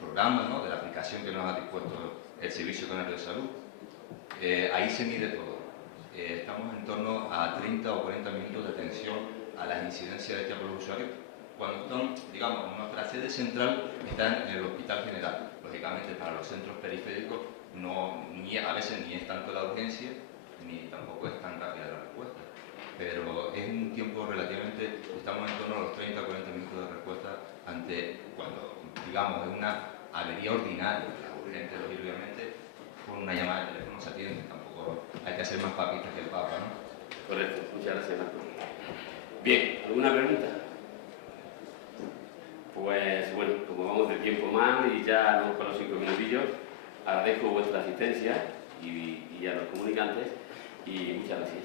programa, ¿no? De la aplicación que nos ha dispuesto el Servicio Canario de Salud. Ahí se mide todo. Estamos en torno a 30 o 40 minutos de atención a las incidencias de este tipo de usuarios. Cuando están, digamos, nuestra sede central está en el Hospital General. Lógicamente, para los centros periféricos a veces ni es tanto la urgencia, ni tampoco es tan rápida la respuesta. Pero es un tiempo relativamente, estamos en torno a los 30 o 40 minutos de respuesta ante cuando, digamos, es una avería ordinaria, urgente, lógicamente, con una llamada de teléfono se atiende, tampoco hay que hacer más papitas que el Papa, ¿no? Correcto, muchas gracias, Marco. Bien, ¿alguna pregunta? Pues bueno, como vamos de tiempo mal y ya no con los 5 minutillos, agradezco vuestra asistencia y a los comunicantes y muchas gracias.